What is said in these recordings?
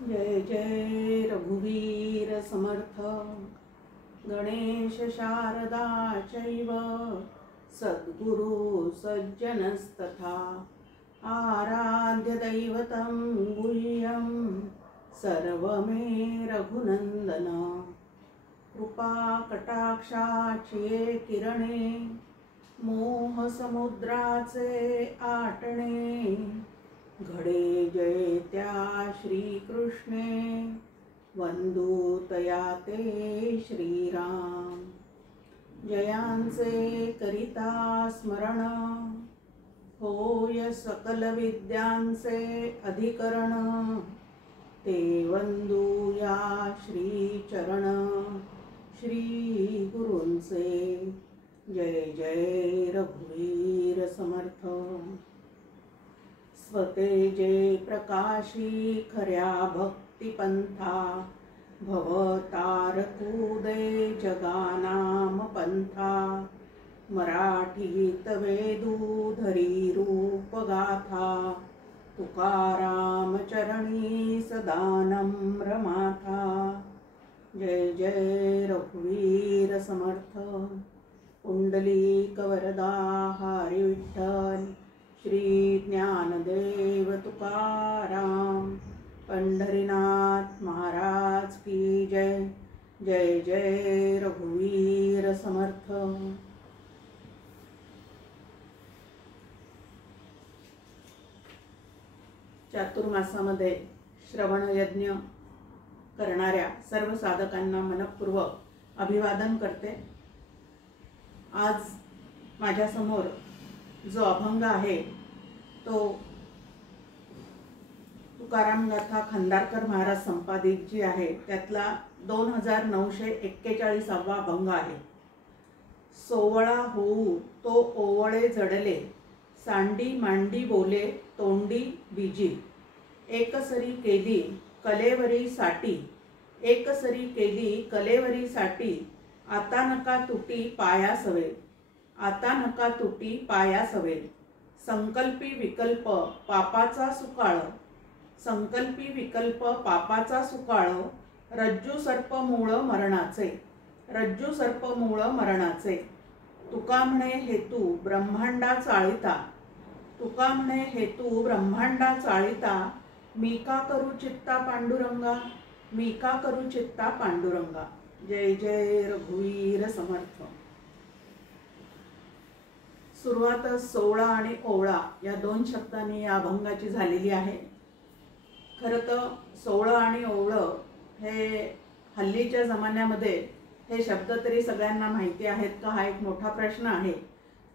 जय जय रघुवीर समर्थ गणेश शारदा चैव सद्गुरु सज्जनस्तथा आराध्य दैवतं गुह्यं सर्वमे रघुनंदन कृपा कटाक्षाची किरणे मोह समुद्राचे आटणे घडे जय त्या श्रीकृष्णे वंदू तया ते श्रीराम जयांचे करिता स्मरण होय सकल विद्यांचे अधिकरण ते वंदू या श्रीचरण श्री गुरूंचे जय जय रघुवीर समर्थ स्वतेजे प्रकाशी खऱ्या भक्तिपंथा भवतारकुदे जगानाम पंथा मराठीत वेदू धरी रूप गाथा तुकाराम चरणी सदा नम्र माथा जय जय रघुवीर समर्थ कुंडलिक वरदा हरी विठ्ठल श्री ज्ञानदेव तुकाराम पंढरीनाथ महाराज की जय जय जय रघुवीर समर्थ। चातुर्मासामध्ये श्रवण यज्ञ करणाऱ्या सर्व साधकांना मनपूर्वक अभिवादन करते। आज माझ्या समोर जो अभंग आहे तो तुकाराम गाथा खंदारकर महाराज संपादित जी आहे त्यातला 2941वा अभंग आहे। सोवळा होऊ तो ओवळे जडले सांडी मांडी बोले तोंडी बीजी एकसरी केली कलेवरी साठी एकसरी केली कलेवरी साठी आता नका तुटी पाया सवे आता नका तुटी पाया सवे संकल्पी विकल्प पापाचा सुकाळ संकल्पी विकल्प पापाचा सुकाळ रज्जू सर्प मूळ मरणाचे रज्जू सर्प मूळ मरणाचे तुका म्हणे हेतू ब्रह्मांडा चाळिता तुका म्हणे हेतू ब्रह्मांडा चाळिता मी का करू चित्ता पांडुरंगा मी का करू चित्ता पांडुरंगा जय जय रघुवीर समर्थ। सुरुवात सोवळा आणि ओवळा या दोन शब्दांनी या अभंगाची झालेली आहे। खरं तर सोवळं आणि ओवळं हे हल्लीच्या जमान्यामध्ये हे शब्द तरी सगळ्यांना माहिती आहेत का हा एक मोठा प्रश्न आहे।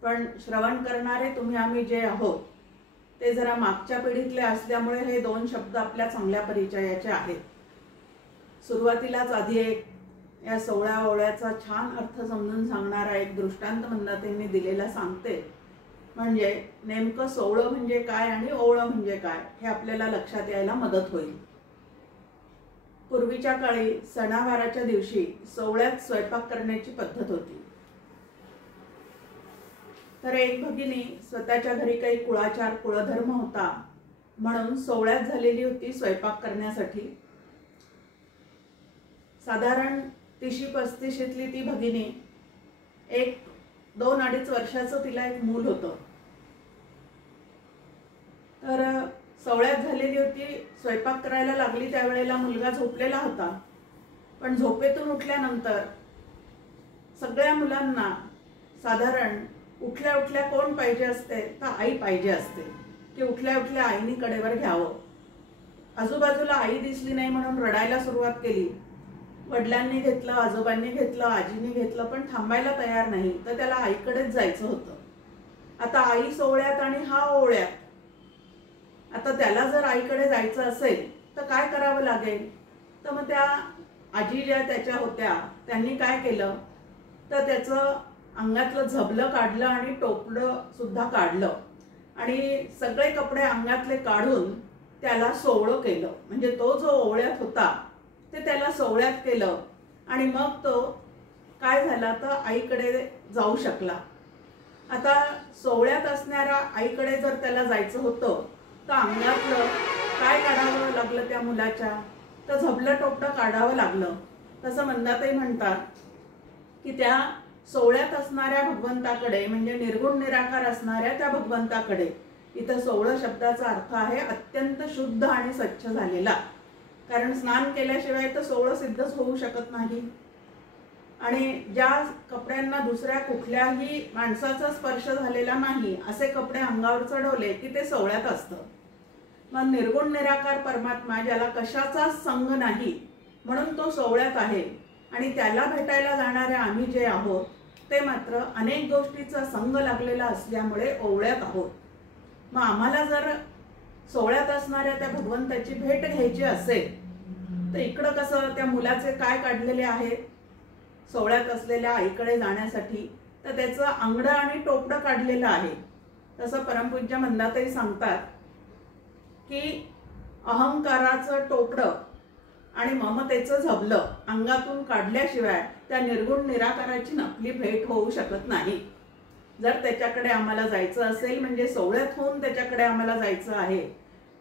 पण श्रवण करणारे तुम्ही आम्ही जे आहोत ते जरा मागच्या पिढीतले असल्यामुळे हे दोन शब्द आपल्या चांगल्या परिचयाचे आहेत। सुरुवातीलाच आधी एक या सोवळ्या ओवळ्याचा छान अर्थ समजून सांगणारा एक दृष्टांत मंदातेंनी दिलेला सांगते, म्हणजे नेमकं सोवळं म्हणजे काय आणि ओवळं म्हणजे काय हे आपल्याला लक्षात यायला मदत होईल। पूर्वीच्या काळी सणावाराच्या दिवशी सोवळ्यात स्वयंपाक करण्याची पद्धत होती। तर एक भगिनी स्वतःच्या घरी काही कुळाचार कुळधर्म होता म्हणून सोवळ्यात झालेली होती स्वयंपाक करण्यासाठी। साधारण 30-35शीतली ती भगिनी एक 2-2.5 वर्षाचं तिला एक मूल होतं। तर सोवळ्यात झालेली होती स्वयंपाक करायला लागली त्यावेळेला मुलगा झोपलेला होता। पण झोपेतून उठल्यानंतर सगळ्या मुलांना साधारण उठल्या उठल्या कोण पाहिजे असते तर आई पाहिजे असते की उठल्या उठल्या आईनी कडेवर घ्यावं। आजूबाजूला आई दिसली नाही म्हणून रडायला सुरुवात केली। वडिलांनी घेतलं आजोबांनी घेतलं आजीनी घेतलं पण थांबायला तयार नाही तर त्याला आईकडेच जायचं होतं। आता आई सोवळ्यात आणि हा ओवळ्यात। आता त्याला जर आईकडे जायचं असेल तर काय करावं लागेल तर मग त्या आजी ज्या त्याच्या होत्या त्यांनी काय केलं तर त्याचं अंगातलं झबलं काढलं आणि टोपलं सुद्धा काढलं आणि सगळे कपडे अंगातले काढून त्याला सोवळं केलं। म्हणजे तो जो ओवळ्यात होता ते त्याला सोवळ्यात केलं आणि मग तो काय झाला तर आईकडे जाऊ शकला। आता सोवळ्यात असणाऱ्या आईकडे जर त्याला जायचं होतं तर अंगातलं काय काढावं लागलं त्या मुलाच्या, तर झबलं टोपडं काढावं लागलं. तसं मंदाताई म्हणतात की त्या सोवळ्यात असणाऱ्या भगवंताकडे, म्हणजे निर्गुण निराकार असणाऱ्या त्या भगवंताकडे, इथं सोवळं शब्दाचा अर्थ आहे अत्यंत शुद्ध आणि स्वच्छ झालेला. कारण स्नान केल्याशिवाय तर सोवळं सिद्धच होऊ शकत नाही. आणि ज्या कपड्यांना दुसऱ्या कुठल्याही माणसाचा स्पर्श झालेला नाही असे कपडे अंगावर चढवले की ते सोवळ्यात असतं. मग निर्गुण निराकार परमात्मा ज्याला कशाचाच संग नाही म्हणून तो सोवळ्यात आहे. आणि त्याला भेटायला जाणाऱ्या आम्ही जे आहोत ते मात्र अनेक गोष्टीचा संग लागलेला असल्यामुळे ओवळ्यात आहोत. मग आम्हाला जर सोवळ्यात असणाऱ्या त्या भगवंताची भेट घ्यायची असेल तर इकडं कसं त्या मुलाचे काय काढलेले आहेत सोवळ्यात असलेल्या आईकडे जाण्यासाठी, तर त्याचं अंगडं आणि टोपडं काढलेलं आहे. तसं परमपूज्य मंदाताई सांगतात की अहंकाराचं टोपडं आणि ममतेचं झबलं अंगातून काढल्याशिवाय त्या निर्गुण निराकाराची आपली भेट होऊ शकत नाही. जर त्याच्याकडे आम्हाला जायचं असेल, म्हणजे सोवळ्यात होऊन त्याच्याकडे आम्हाला जायचं आहे,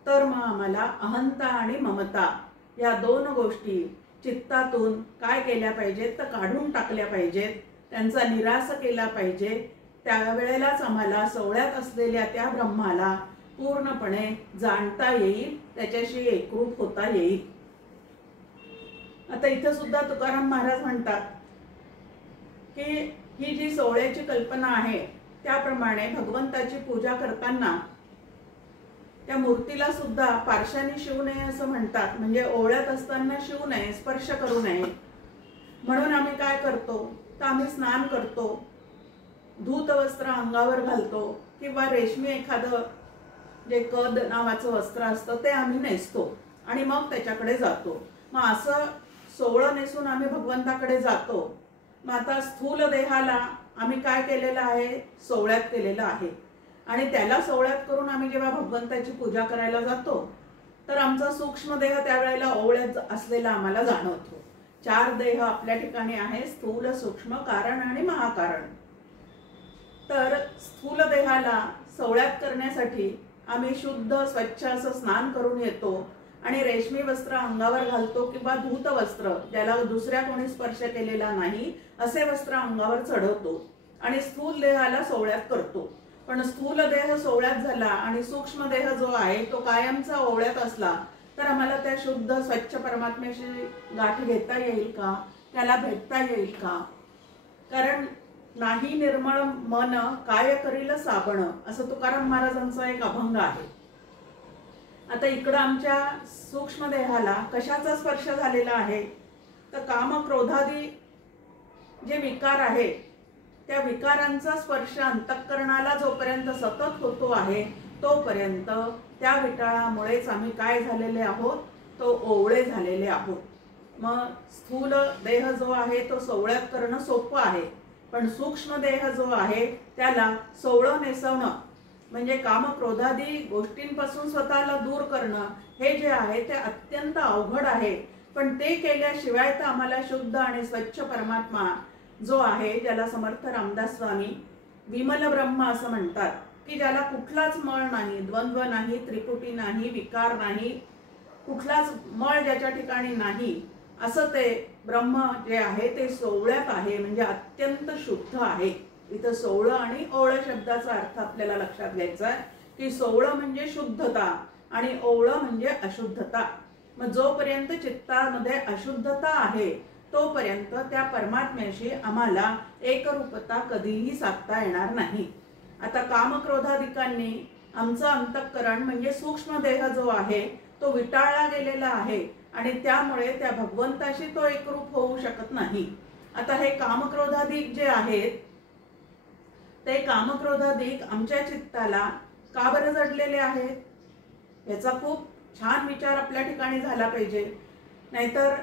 तर मग आम्हाला अहंता आणि ममता या दोन गोष्टी चित्तातून काय केल्या पाहिजेत तर काढून टाकल्या पाहिजेत, त्यांचा निराश केला पाहिजे. त्यावेळेलाच आम्हाला सोवळ्यात असलेल्या त्या ब्रह्माला पूर्णपणे जाणता येईल, त्याच्याशी एकरूप होता येईल. आता इथं सुद्धा तुकाराम महाराज म्हणतात की ही जी सोवळ्याची कल्पना आहे त्याप्रमाणे भगवंताची पूजा करताना त्या मूर्तीला सुद्धा पारशाने शिवू नये असं म्हणतात. म्हणजे ओवळ्यात असताना शिवू नये, स्पर्श करू नये. म्हणून आम्ही काय करतो तर आम्ही स्नान करतो, धूत वस्त्र अंगावर घालतो किंवा रेशमी एखादं जे कद नावाचं वस्त्र असतं ते आम्ही नेसतो आणि मग त्याच्याकडे जातो. मग असं सोवळं नेसून आम्ही भगवंताकडे जातो. मग आता स्थूल देहाला आम्ही काय केलेलं आहे, सोवळ्यात केलेलं आहे. आणि त्याला सोवळ्यात करून आम्ही जेव्हा भगवंताची पूजा करायला जातो तर आमचा सूक्ष्म देह त्यावेळेला ओवळ्यात असलेला आम्हाला जाणवतो. 4 देह आपल्या ठिकाणी आहे, स्थूल, सूक्ष्म, कारण आणि महाकारण. तर स्थूल देहाला सोवळ्यात करण्यासाठी आम्ही शुद्ध स्वच्छ असं स्नान करून येतो आणि रेशमी वस्त्र अंगावर घालतो किंवा धूत वस्त्र, ज्याला दुसऱ्या कोणी स्पर्श केलेला नाही असे वस्त्र अंगावर चढवतो आणि स्थूल देहाला सोवळ्यात करतो. पण स्थूल देह सोवळ्यात झाला आणि सूक्ष्म देह जो आहे तो कायमचा ओवळ्यात असला तर आम्हाला त्या शुद्ध स्वच्छ परमात्म्याशी गाठ घेता येईल का, त्याला भेटता येईल का? कारण नाही निर्मळ मन काय करील साबण, असं तुकाराम महाराजांचा एक अभंग आहे. आता इकडं आमच्या सूक्ष्म देहाला कशाचा स्पर्श झालेला आहे तर काम क्रोधादी जे विकार आहे त्या विकारांचा स्पर्श अंतःकरणाला जोपर्यंत सतत होतो आहे तोपर्यंत त्या विटाळामुळेच आम्ही काय झालेले आहोत, तो ओवळे झालेले आहोत. मग स्थूल देह जो आहे तो सोवळ्यात करणं सोपं आहे, पण सूक्ष्म देह जो आहे त्याला सोवळं नेसवणं म्हणजे काम क्रोधादी गोष्टींपासून स्वतःला दूर करणं हे जे आहे ते अत्यंत अवघड आहे. पण ते केल्याशिवाय तर आम्हाला शुद्ध आणि स्वच्छ परमात्मा जो आहे, ज्याला समर्थ रामदास स्वामी विमल ब्रह्म असं म्हणतात की ज्याला कुठलाच मळ नाही, द्वंद्व नाही, त्रिपुटी नाही, विकार नाही, कुठलाच मळ ज्याच्या ठिकाणी नाही, असं ते ब्रह्म जे आहे ते सोवळ्यात आहे, म्हणजे अत्यंत शुद्ध आहे. इथं सोवळं आणि ओवळं शब्दाचा अर्थ आपल्याला लक्षात घ्यायचा आहे की सोवळं म्हणजे शुद्धता आणि ओवळं म्हणजे अशुद्धता. मग जोपर्यंत चित्तामध्ये अशुद्धता आहे तोपर्यंत त्या परमात्म्याशी आम्हाला एकरूपता कधीही साधता येणार नाही. आता कामक्रोधादिकांनी आमचं अंतःकरण म्हणजे सूक्ष्म देह जो आहे तो विटाळला गेलेला आहे आणि त्यामुळे त्या भगवंताशी तो एकरूप होऊ शकत नाही. आता हे कामक्रोधादिक जे आहेत ते कामक्रोधादिक आमच्या चित्ताला का बरं जडलेले आहेत, याचा खूप छान विचार आपल्या ठिकाणी झाला पाहिजे. नाहीतर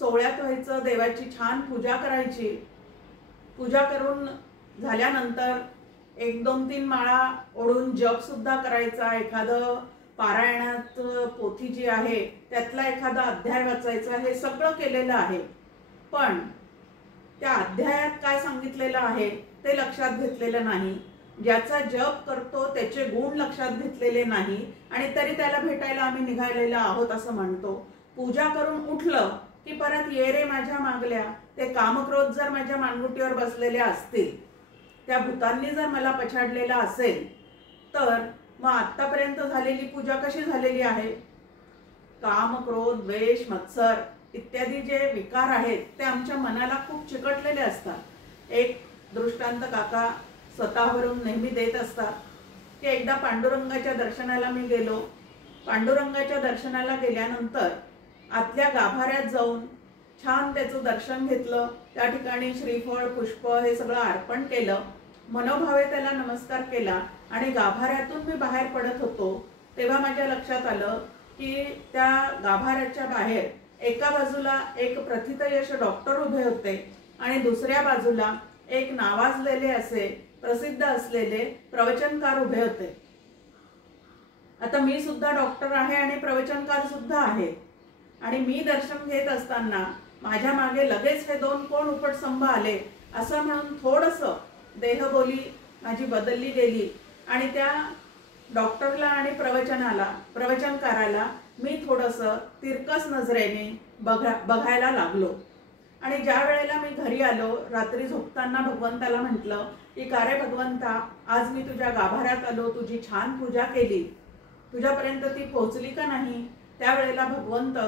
सोवळ्यात व्हायचं, देवाची छान पूजा करायची, पूजा करून झाल्यानंतर 1-2-3 माळा ओढून जप सुद्धा करायचा, एखादं पारायणात पोथी जी आहे त्यातला एखादा अध्याय वाचायचा, हे सगळं केलेलं आहे. पण त्या अध्यायात काय सांगितलेलं आहे ते लक्षात घेतलेलं नाही. ज्याचा जप करतो त्याचे गुण लक्षात घेतलेले नाही आणि तरी त्याला भेटायला आम्ही निघालेलो आहोत असं म्हणतो. पूजा करून उठलं की परत ये रे माझ्या मागल्या. ते कामक्रोध जर माझ्या मानगुटीवर बसलेले असतील, त्या भूतांनी जर मला पछाडलेला असेल, तर मग आतापर्यंत झालेली पूजा कशी झालेली आहे? काम, क्रोध, द्वेष, मत्सर इत्यादी जे विकार आहेत ते आमच्या मनाला खूप चिकटलेले असतात. एक दृष्टांत काका स्वतःवरून नेहमी देत असतात की एकदा पांडुरंगाच्या दर्शनाला मी गेलो. पांडुरंगाच्या दर्शनाला गेल्यानंतर आतल्या गाभाऱ्यात जाऊन छान त्याचं दर्शन घेतलं. त्या ठिकाणी श्रीफळ, पुष्प हे सगळं अर्पण केलं. मनोभावे त्याला नमस्कार केला आणि गाभाऱ्यातून मी बाहेर पडत होतो तेव्हा माझ्या लक्षात आलं की त्या गाभाऱ्याच्या बाहेर एका बाजूला एक प्रथितयश डॉक्टर उभे होते आणि दुसऱ्या बाजूला एक नावाजलेले असे प्रसिद्ध असलेले प्रवचनकार उभे होते. आता मी सुद्धा डॉक्टर आहे आणि प्रवचनकार सुद्धा आहे आणि मी दर्शन घेत असताना माझ्या मागे लगेच हे दोन कोण उपटसंभ आले असं म्हणून थोडंसं देहबोली माझी बदलली गेली आणि त्या डॉक्टरला आणि प्रवचनकाराला मी थोडंसं तिरकस नजरेने बघायला लागलो. आणि ज्या वेळेला मी घरी आलो, रात्री झोपताना भगवंताला म्हटलं की का रे भगवंता, आज मी तुझ्या गाभाऱ्यात आलो, तुझी छान पूजा केली, तुझ्यापर्यंत ती पोहोचली का नाही? त्यावेळेला भगवंत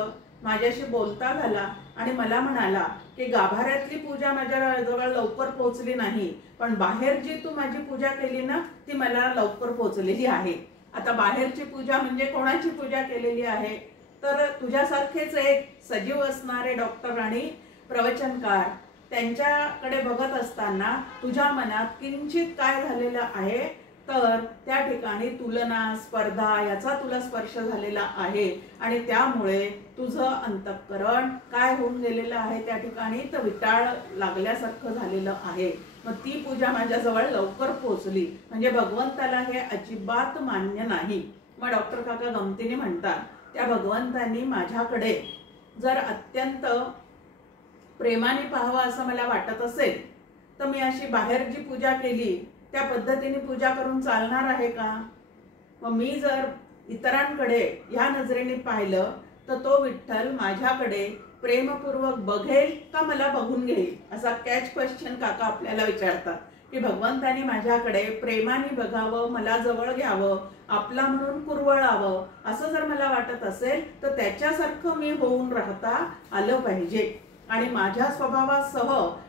माझ्याशी बोलता झाला आणि मला म्हणाला की गाभाऱ्यातली पूजा माझ्या जवळ लवकर पोहोचली नाही, पण बाहेर जी तू माझी पूजा केली ना ती मला लवकर पोहोचलेली आहे. आता बाहेरची पूजा म्हणजे कोणाची पूजा केलेली आहे? तर तुझ्यासारखेच एक सजीव असणारे डॉक्टर आणि प्रवचनकार, त्यांच्याकडे बघत असताना तुझ्या मनात किंचित काय झालेलं आहे, तर त्या ठिकाणी तुलना, स्पर्धा याचा तुला स्पर्श झालेला आहे आणि त्यामुळे तुझं अंतःकरण काय होऊन गेलेलं आहे त्या ठिकाणी, तर विटाळ लागल्यासारखं झालेलं आहे. मग ती पूजा माझ्याजवळ लवकर पोहोचली. म्हणजे भगवंताला हे अजिबात मान्य नाही. मग डॉक्टर काका गमतीने म्हणतात, त्या भगवंतांनी माझ्याकडे जर अत्यंत प्रेमाने पाहावं असं मला वाटत असेल तर मी अशी बाहेर जी पूजा केली त्या पद्धतीने पूजा करून चालणार आहे का? मग मी जर इतरांकडे ह्या नजरेने पाहिलं तर तो विठ्ठल माझ्याकडे प्रेमपूर्वक बघेल का मला बघून घेईल? असा कॅच क्वेश्चन काका आपल्याला विचारतात की भगवंतानी माझ्याकडे प्रेमाने बघावं, मला जवळ घ्यावं, आपला म्हणून कुरवळावं असं जर मला वाटत असेल तर त्याच्यासारखं मी होऊन राहता आलं पाहिजे. आणि माझ्या स्वभावासह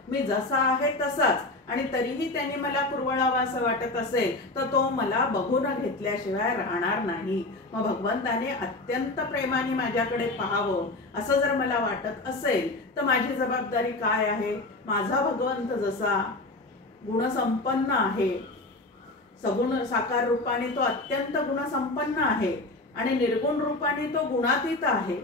मी जसा आहे तसाच आणि तरीही त्याने मला कुरवळावा असं वाटत असेल तर तो मला बघून घेतल्याशिवाय राहणार नाही. मग भगवंताने अत्यंत प्रेमाने माझ्याकडे पाहावं असं जर मला वाटत असेल तर माझी जबाबदारी काय आहे? माझा भगवंत जसा गुणसंपन्न आहे, सगुण साकार रूपाने तो अत्यंत गुणसंपन्न आहे आणि निर्गुण रूपाने तो गुणातीत आहे,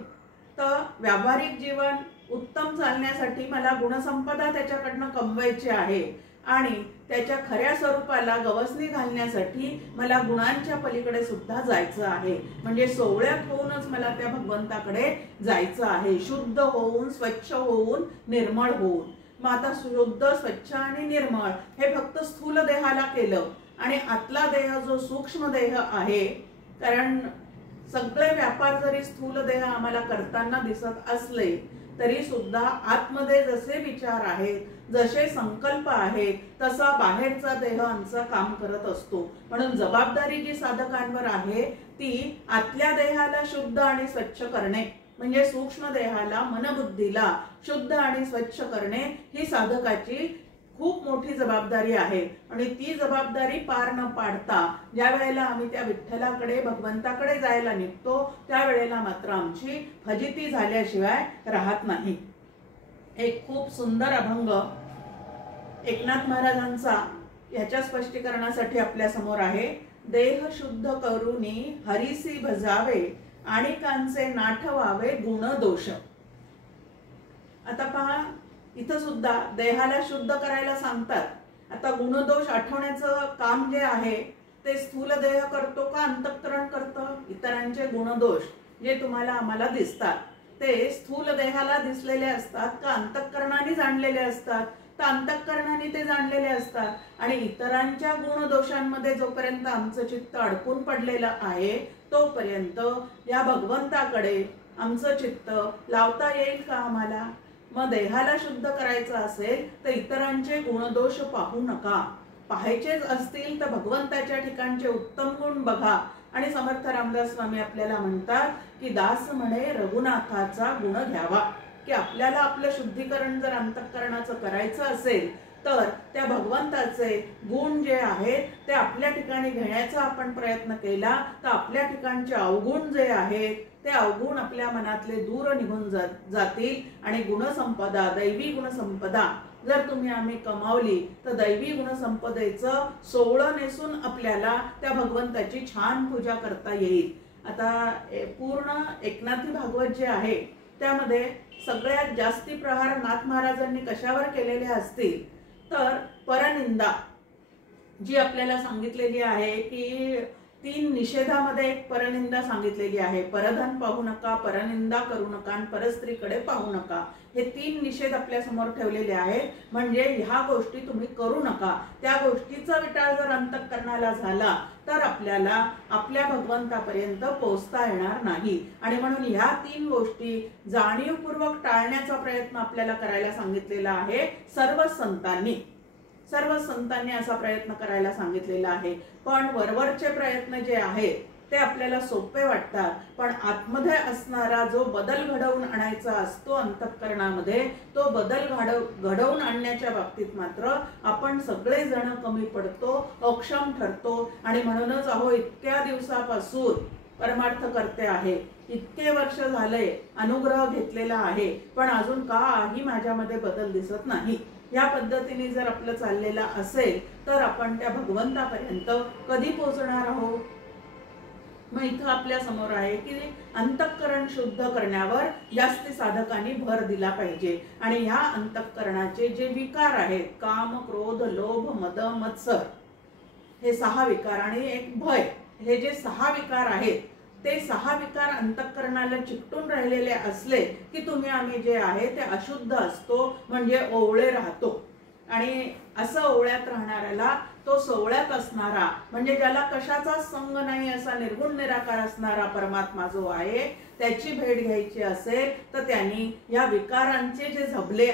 तर व्यावहारिक जीवन उत्तम चालण्यासाठी मला गुणसंपदा त्याच्याकडनं कमवायची आहे आणि त्याच्या खऱ्या स्वरूपाला गवसणी घालण्यासाठी मला गुणांच्या पलीकडे सुद्धा जायचं आहे. म्हणजे सोवळ्यात होऊनच मला त्या भगवंताकडे जायचं आहे, शुद्ध होऊन, स्वच्छ होऊन, निर्मळ होऊन. मग आता शुद्ध, स्वच्छ आणि निर्मळ हे फक्त स्थूल देहाला केलं आणि आतला देह जो सूक्ष्म देह आहे, कारण सगळे व्यापार जरी स्थूल देह आम्हाला करताना दिसत असले तरी सुद्धा आतमध्ये जसे विचार आहेत, जसे संकल्प आहेत, तसा बाहेरचा देह आमचा काम करत असतो. म्हणून जबाबदारी जी साधकांवर आहे ती आतल्या देहाला शुद्ध आणि स्वच्छ करणे, म्हणजे सूक्ष्म देहाला, मनबुद्धीला शुद्ध आणि स्वच्छ करणे ही साधकाची खूप मोठी जबाबदारी आहे. आणि ती जबाबदारी पार न पाडता ज्या वेळेला आम्ही त्या विठ्ठलाकडे, भगवंताकडे जायला निघतो त्यावेळेला मात्र आमची फजिती झाल्याशिवाय राहत नाही. एक खूप सुंदर अभंग एकनाथ महाराजांचा याच्या स्पष्टीकरणासाठी आपल्या समोर आहे. देह शुद्ध करूनी हरीसी भजावे आणि कांचे नाठवावे गुण दोष. आता पहा, इथं सुद्धा देहाला शुद्ध करायला सांगतात. आता गुणदोष आठवण्याचं काम जे आहे ते स्थूल देह करतो का अंतःकरण करतं? इतरांचे गुणदोष जे तुम्हाला आम्हाला दिसतात ते स्थूल देहाला दिसलेले असतात का अंतःकरणाने जाणलेले असतात? तर अंतःकरणाने ते जाणलेले असतात आणि इतरांच्या गुणदोषांमध्ये जोपर्यंत आमचं चित्त अडकून पडलेलं आहे तोपर्यंत या भगवंताकडे आमचं चित्त लावता येईल का आम्हाला? मग देहाला शुद्ध करायचं असेल तर इतरांचे गुणदोष पाहू नका, पाहायचेच असतील तर भगवंताच्या ठिकाणचे उत्तम गुण बघा. आणि समर्थ रामदास स्वामी आपल्याला म्हणतात की दास म्हणे रघुनाथाचा गुण घ्यावा, की आपल्याला आपलं शुद्धीकरण जर अंतःकरणाचं करायचं असेल तर त्या भगवंताचे गुण जे आहेत ते आपल्या ठिकाणी घेण्याचा आपण प्रयत्न केला तर आपल्या ठिकाणचे अवगुण जे आहेत ते अवगुण आपल्या मनातले दूर निघून जातील आणि गुणसंपदा, दैवी गुणसंपदा जर आम्ही कमावली तर दैवी गुणसंपदेचं सोवळं नेसून आपल्याला त्या भगवंताची छान पूजा करता येईल. आता पूर्ण एकनाथी भागवत जे आहे त्यामध्ये सगळ्यात जास्ती प्रहार नाथ महाराजांनी कशावर केलेले असतील तर परनिंदा जी आपल्याला सांगितलेली आहे की 3 निषेधामध्ये एक परनिंदा सांगितलेली आहे. परधन पाहू नका, परनिंदा करू नका आणि परस्त्रीकडे पाहू नका. हे 3 निषेध आपल्या समोर ठेवलेले आहेत. म्हणजे ह्या गोष्टी तुम्ही करू नका. त्या गोष्टीचा विटाळ जर अंतःकरणाला झाला तर आपल्याला आपल्या भगवंतापर्यंत पोहोचता येणार नाही. आणि म्हणून ह्या 3 गोष्टी जाणीवपूर्वक टाळण्याचा प्रयत्न आपल्याला करायला सांगितलेला आहे. सर्व संतांनी असा प्रयत्न करायला सांगितलेला आहे. पण वरवरचे प्रयत्न जे आहेत ते आपल्याला सोपे वाटतात, पण आतमध्ये असणारा जो बदल घडवून आणायचा असतो अंतःकरणामध्ये, तो बदल घडवून आणण्याच्या बाबतीत मात्र आपण सगळेजण कमी पडतो, अक्षम ठरतो. आणि म्हणूनच इतक्या दिवसापासून परमार्थ करते आहे, इतके वर्ष झाले अनुग्रह घेतलेला आहे, पण अजून काही माझ्यामध्ये बदल दिसत नाही. या पद्धतीने जर आपलं चाललेलं असेल तर आपण त्या भगवंतापर्यंत कधी पोहोचणार आहोत? मग इथं आपल्या समोर आहे की अंतःकरण शुद्ध करण्यावर जास्ती साधकांनी भर दिला पाहिजे. आणि ह्या अंतःकरणाचे जे विकार आहेत, काम, क्रोध, लोभ, मद, मत्सर, हे 6 विकार आणि एक भय, हे जे 6 विकार आहेत ते 6 विकार अंतःकरणाला चिकटून राहिलेले असले की आम्ही जे आहे ते अशुद्ध असतो, म्हणजे ओवळे राहतो. आणि असं ओवळ्यात राहणाऱ्याला, तो सोवळ्यात असणारा म्हणजे ज्याला कशाचा संग नाही असा निर्गुण निराकार असणारा परमात्मा जो आहे त्याची भेट घ्यायची असेल तर त्यांनी या विकारांचे जे झबले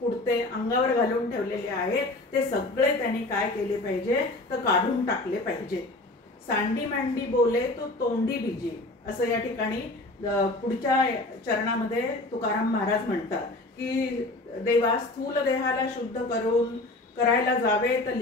पुढते अंगावर घालून ठेवलेले आहेत ते सगळे त्यांनी काय केले पाहिजे तर काढून टाकले पाहिजे. सांडी मांडी बोले तो तोंडी बीजे, असं या ठिकाणी पुढच्या चरणामध्ये तुकाराम महाराज म्हणतात की देवा स्थूल देहाला शुद्ध करायला जावे तर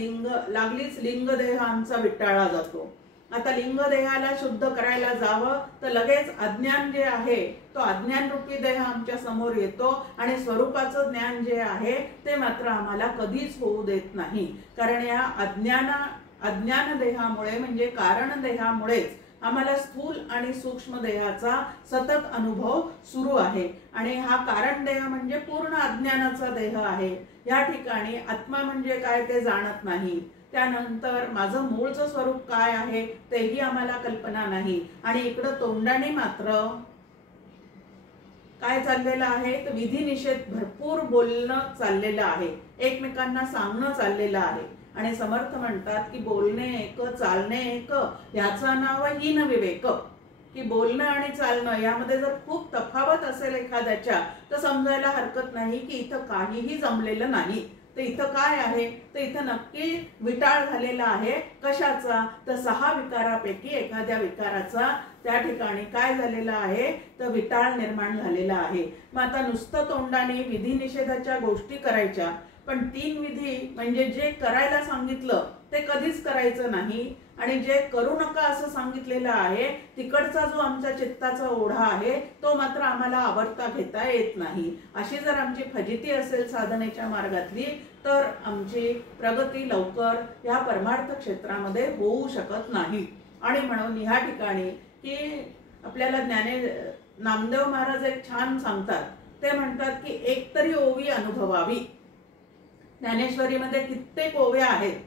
लागलीच लिंग देह आमचा विटाळला जातो. आता लिंग देहाला शुद्ध करायला जावं तर लगेच अज्ञान जे आहे तो अज्ञान रूपी देह आमच्या समोर येतो आणि स्वरूपाचं ज्ञान जे आहे ते मात्र आम्हाला कधीच होऊ देत नाही. कारण या अज्ञान देहामुळे म्हणजे कारण देहामुळेच आम्हाला स्थूल आणि सूक्ष्म देहाचा सतत अनुभव सुरू आहे. आणि हा कारण देह म्हणजे पूर्ण अज्ञानाचा देह आहे. या ठिकाणी आत्मा म्हणजे काय ते जाणत नाही. त्यानंतर माझं मूळचं स्वरूप काय आहे तेही आम्हाला कल्पना नाही. आणि इकडं तोंडाने मात्र काय चाललेलं आहे तर विधी निषेध भरपूर बोलणं चाललेलं आहे, एकमेकांना सांगणं चाललेलं आहे. आणि समर्थ म्हणतात की बोलणे एक चालणे एक, याचं नाव हीन विवेक. की बोलणं आणि चालणं यामध्ये जर खूप तफावत असेल एखाद्याच्या तर समजायला हरकत नाही की इथं काहीही जमलेलं नाही. तर इथं काय आहे तर इथं नक्की विटाळ झालेला आहे. कशाचा तर 6 विकारापैकी एखाद्या विकाराचा त्या ठिकाणी काय झालेला आहे तर विटाळ निर्माण झालेला आहे. मग आता नुसतं तोंडाने विधी निषेधाच्या गोष्टी करायच्या, पण 3 विधी म्हणजे जे करायला सांगितलं ते कधीच करायचं नाही आणि जे करू नका असं सांगितलेलं आहे तिकडचा जो आमचा चित्ताचा ओढा आहे तो मात्र आम्हाला आवरता घेता येत नाही. अशी जर आमची फजिती असेल साधनेच्या मार्गातली तर आमची प्रगती लवकर या परमार्थ क्षेत्रामध्ये होऊ शकत नाही. आणि म्हणून ह्या ठिकाणी की आपल्याला नामदेव महाराज एक छान सांगतात, ते म्हणतात की एकतरी ओवी अनुभवावी. ज्ञानेश्वरीमध्ये कित्येक ओव्या आहेत,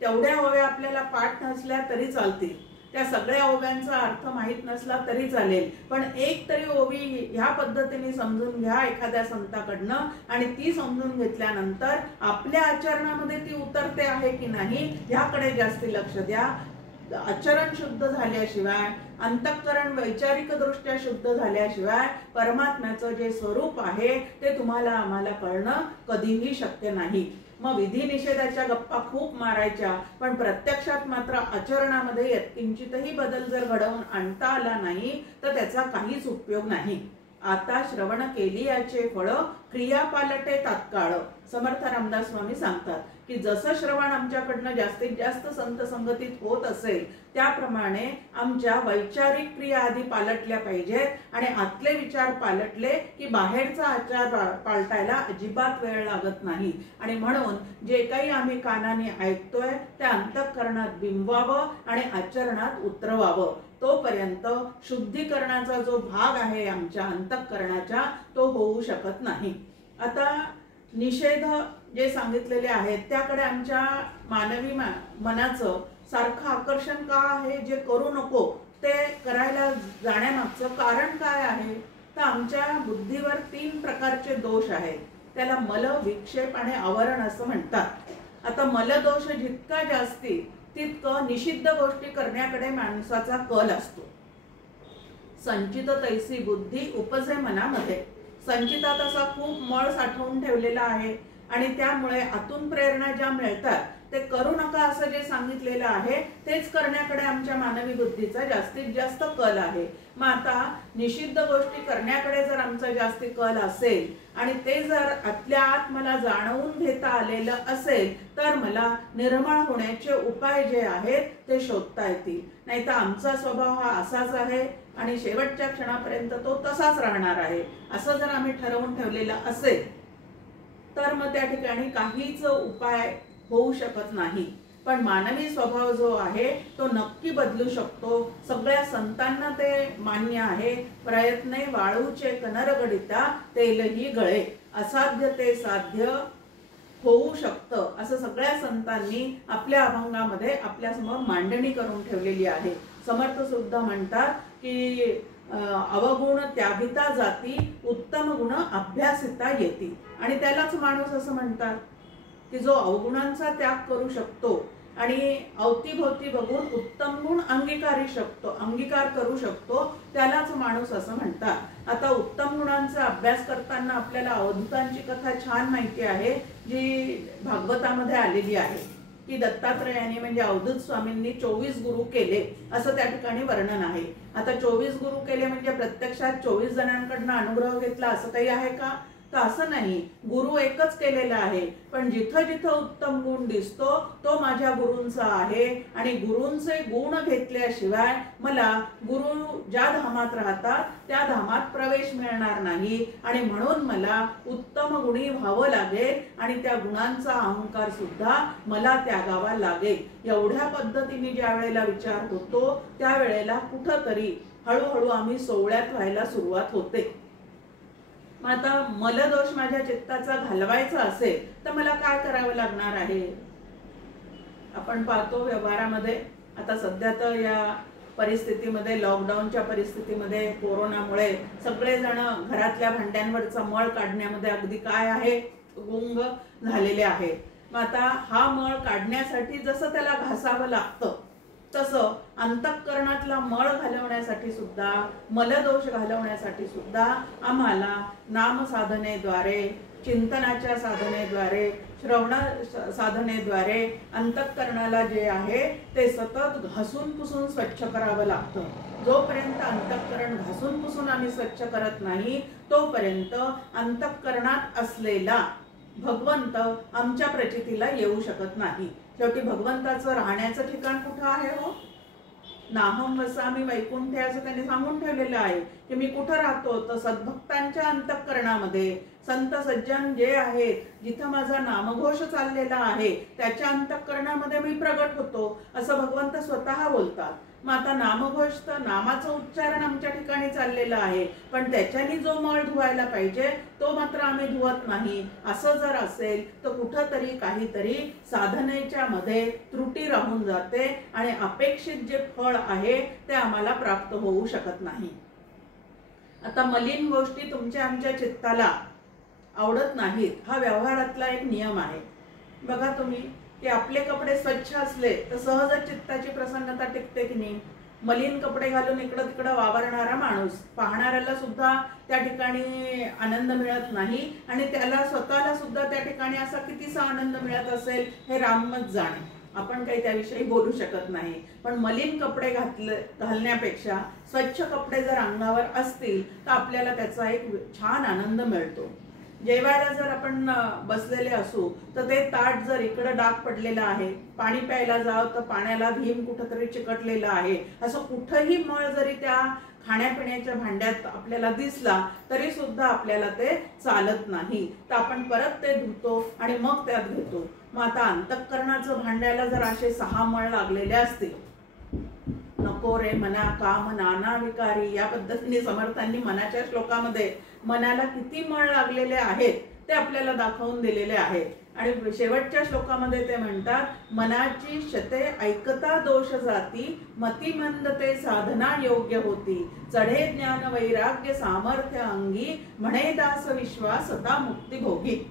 तेवढ्या ओव्या आपल्याला पाठ नसल्या तरी चालतील. त्या सगळ्या ओव्यांचा अर्थ माहीत नसला तरी चालेल, पण एक तरी ओवी ह्या पद्धतीने समजून घ्या एखाद्या संताकडनं, आणि ती समजून घेतल्यानंतर आपल्या आचरणामध्ये ती उतरते आहे की नाही ह्याकडे जास्ती लक्ष द्या. आचरण शुद्ध झाल्याशिवाय, अंतःकरण वैचारिक दृष्ट्या शुद्ध झाल्याशिवाय परमात्म्याचं जे स्वरूप आहे ते तुम्हाला आम्हाला कळणं कधीही शक्य नाही. मग विधी निषेधाच्या गप्पा खूप मारायच्या, पण प्रत्यक्षात मात्र आचरणामध्ये किंचितही बदल जर घडवून आणता आला नाही तर त्याचा काहीच उपयोग नाही. आता श्रवण केली याचे फळ, क्रिया पालटे तात्काळ. समर्थ रामदास स्वामी सांगतात की जसं श्रवण आमच्याकडनं जास्तीत जास्त संत संगतीत होत असेल त्याप्रमाणे आमच्या वैचारिक क्रिया आधी पालटल्या पाहिजेत, आणि आतले विचार पालटले की बाहेरचा आचार पालटायला अजिबात वेळ लागत नाही. आणि म्हणून जे काही आम्ही कानाने ऐकतोय त्या अंतःकरणात बिंबवावं आणि आचरणात उतरवावं. तोपर्यंत शुद्धीकरणाचा जो भाग आहे आमच्या अंतःकरणाच्या तो होऊ शकत नाही. आता निषेध जे सांगितलेले आहेत त्याकडे आमच्या मानवी मनाचं सारखं आकर्षण का आहे? जे करू नको ते करायला जाण्यामागचं कारण काय आहे? तर आमच्या बुद्धीवर 3 प्रकारचे दोष आहेत. त्याला मल, विक्षेप आणि आवरण असं म्हणतात. आता मलदोष जितका जास्ती तितकं निषिद्ध गोष्टी करण्याकडे माणसाचा कल असतो. संचित तैसी बुद्धी उपजे मनामध्ये. संचितात असा खूप मळ साठवून ठेवलेला आहे, आणि त्यामुळे आतून प्रेरणा ज्या मिळतात ते करू नका असं जे सांगितलेलं आहे तेच करण्याकडे आमच्या मानवी बुद्धीचा जास्तीत जास्त कल आहे. मग आता निषिद्ध गोष्टी करण्याकडे जर आमचा जास्ती कल असेल आणि ते जर आतल्या आत मला जाणवून घेता आलेलं असेल तर मला निर्मळ होण्याचे उपाय जे आहेत ते शोधता येतील. नाही तर आमचा स्वभाव हा असाच आहे आणि शेवटच्या क्षणापर्यंत तो तसाच राहणार आहे असं जर आम्ही ठरवून ठेवलेलं असेल तर मग त्या ठिकाणी काहीच उपाय होऊ शकत नाही. पण मानवी स्वभाव जो आहे तो नक्की बदलू शकतो. सगळ्या संतांना ते मान्य आहे. प्रयत्ने वाळूचे कनरगडिता तेलही गळे. असाध्य ते साध्य होऊ शकतं असं सगळ्या संतांनी आपल्या अभंगामध्ये आपल्या समोर मांडणी करून ठेवलेली आहे. समर्थ सुद्धा म्हणतात की अवगुण त्यागिता जाती, उत्तम गुण अभ्यासिता येती. आणि त्यालाच माणूस असं म्हणतात की जो अवगुणांचा त्याग करू शकतो आणि अवतीभोवती बघून उत्तम गुण अंगीकार करू शकतो त्यालाच माणूस असं म्हणतात. आता उत्तम गुणांचा अभ्यास करताना आपल्याला अवधूतांची कथा छान माहिती आहे जी भागवतामध्ये आलेली आहे की दत्तात्रयाने म्हणजे अवधूत स्वामींनी 24 गुरु केले असं त्या ठिकाणी वर्णन आहे. आता 24 गुरु केले म्हणजे प्रत्यक्षात 24 जणांकडनं अनुग्रह घेतला असं काही आहे का? तर असं नाही. गुरु एकच केलेला आहे, पण जिथं जिथं उत्तम गुण दिसतो तो माझ्या गुरूंचा आहे, आणि गुरूंचे गुण घेतल्याशिवाय मला गुरु ज्या धामात राहतात त्या धामात प्रवेश मिळणार नाही. आणि म्हणून मला उत्तम गुणी व्हावं लागेल आणि त्या गुणांचा अहंकार सुद्धा मला त्यागावा लागेल. एवढ्या पद्धतीने ज्या वेळेला विचार होतो त्यावेळेला कुठंतरी हळूहळू आम्ही सोवळ्यात व्हायला सुरुवात होते. मग आता मलदोष माझ्या चित्ताचा घालवायचा असेल तर मला काय करावं लागणार आहे? आपण पाहतो व्यवहारामध्ये आता सध्या तर या परिस्थितीमध्ये, लॉकडाऊनच्या परिस्थितीमध्ये, कोरोनामुळे सगळेजण घरातल्या भांड्यांवरचा मळ काढण्यामध्ये अगदी काय आहे गुंग झालेले आहे. मग आता हा मळ काढण्यासाठी जसं त्याला घासावं लागतं तसं अंतःकरणातला मळ घालवण्यासाठी सुद्धा, मलदोष घालवण्यासाठी सुद्धा आम्हाला नाम साधनेद्वारे, चिंतनाच्या साधनेद्वारे, श्रवण साधनेद्वारे अंतःकरणाला जे आहे ते सतत घासून पुसून स्वच्छ करावं लागतं. जोपर्यंत अंतःकरण घासून पुसून आम्ही स्वच्छ करत नाही तोपर्यंत अंतःकरणात असलेला भगवंत आमच्या प्रचितीला येऊ शकत नाही. शेवटी भगवंताचं राहण्याचं ठिकाण कुठं आहे हो? नाहम वसामी वैकुंठे असं त्यांनी सांगून ठेवलेलं आहे की मी कुठं राहतो? तर सद्भक्तांच्या अंतःकरणामध्ये. संत सज्जन जे आहेत जिथं माझा नामघोष चाललेला आहे त्याच्या अंतःकरणामध्ये मी प्रगट होतो असं भगवंत स्वतः बोलतात. मग आता नामघोष तर नामाचं उच्चारण आमच्या ठिकाणी चाललेलं आहे, पण त्याच्यानी जो मळ धुवायला पाहिजे तो मात्र आम्ही धुवत नाही. असं जर असेल तर कुठंतरी काहीतरी साधनेच्या मध्ये त्रुटी राहून जाते आणि अपेक्षित जे फळ आहे ते आम्हाला प्राप्त होऊ शकत नाही. आता मलिन गोष्टी तुमच्या आमच्या चित्ताला आवडत नाहीत, हा व्यवहारातला एक नियम आहे. बघा तुम्ही की आपले कपडे स्वच्छ असले तर सहजच चित्ताची प्रसन्नता टिकते की नाही. मलिन कपडे घालून इकडं तिकडं वावरणारा माणूस पाहणाऱ्याला सुद्धा त्या ठिकाणी आनंद मिळत नाही आणि त्याला स्वतःला सुद्धा त्या ठिकाणी असा कितीसा आनंद मिळत असेल हे रामच जाणे. आपण काही त्याविषयी बोलू शकत नाही. पण मलिन कपडे घालण्यापेक्षा स्वच्छ कपडे जर अंगावर असतील तर आपल्याला त्याचा एक छान आनंद मिळतो. जेवायला जर आपण बसलेले असू तर ते ताट जर इकडं डाग पडलेलं आहे, पाणी प्यायला जावं तर पाण्याला भीम कुठंतरी चिकटलेलं आहे, असं कुठंही मळ जरी त्या खाण्यापिण्याच्या भांड्यात आपल्याला दिसला तरी सुद्धा आपल्याला ते चालत नाही. तर आपण परत ते धुतो आणि मग त्यात घेतो. मग आता अंतःकरणाचं भांड्याला जर असे 6 मळ लागलेले असतील, नको रे मना काम नाना विकारी, या पद्धतीने समर्थांनी मनाच्या श्लोकामध्ये मनाला किती मळ लागलेले आहेत ते आपल्याला दाखवून दिलेले आहे. आणि शेवटच्या श्लोकामध्ये ते म्हणतात मनाची शते ऐकता दोष जाती, मती मंद ते साधना योग्य होती, चढे ज्ञान वैराग्य सामर्थ्य अंगी, म्हणे दास विश्वास सता मुक्ती भोगी.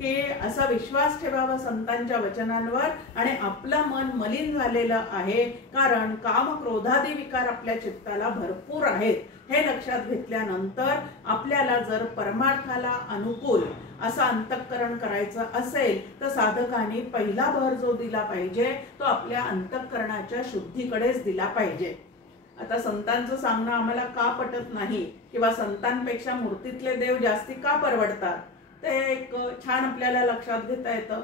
की असा विश्वास ठेवावा संतांच्या वचनांवर. आणि आपलं मन मलिन झालेलं आहे कारण काम क्रोधादी विकार आपल्या चित्ताला भरपूर आहेत हे लक्षात घेतल्यानंतर आपल्याला जर परमार्थाला अनुकूल असं अंतःकरण करायचं असेल तर साधकांनी पहिला भर जो दिला पाहिजे तो आपल्या अंतःकरणाच्या शुद्धीकडेच दिला पाहिजे. आता संतांचं सांगणं आम्हाला का पटत नाही किंवा संतांपेक्षा मूर्तीतले देव जास्ती का परवडतात ते एक छान आपल्याला लक्षात घेता येतं.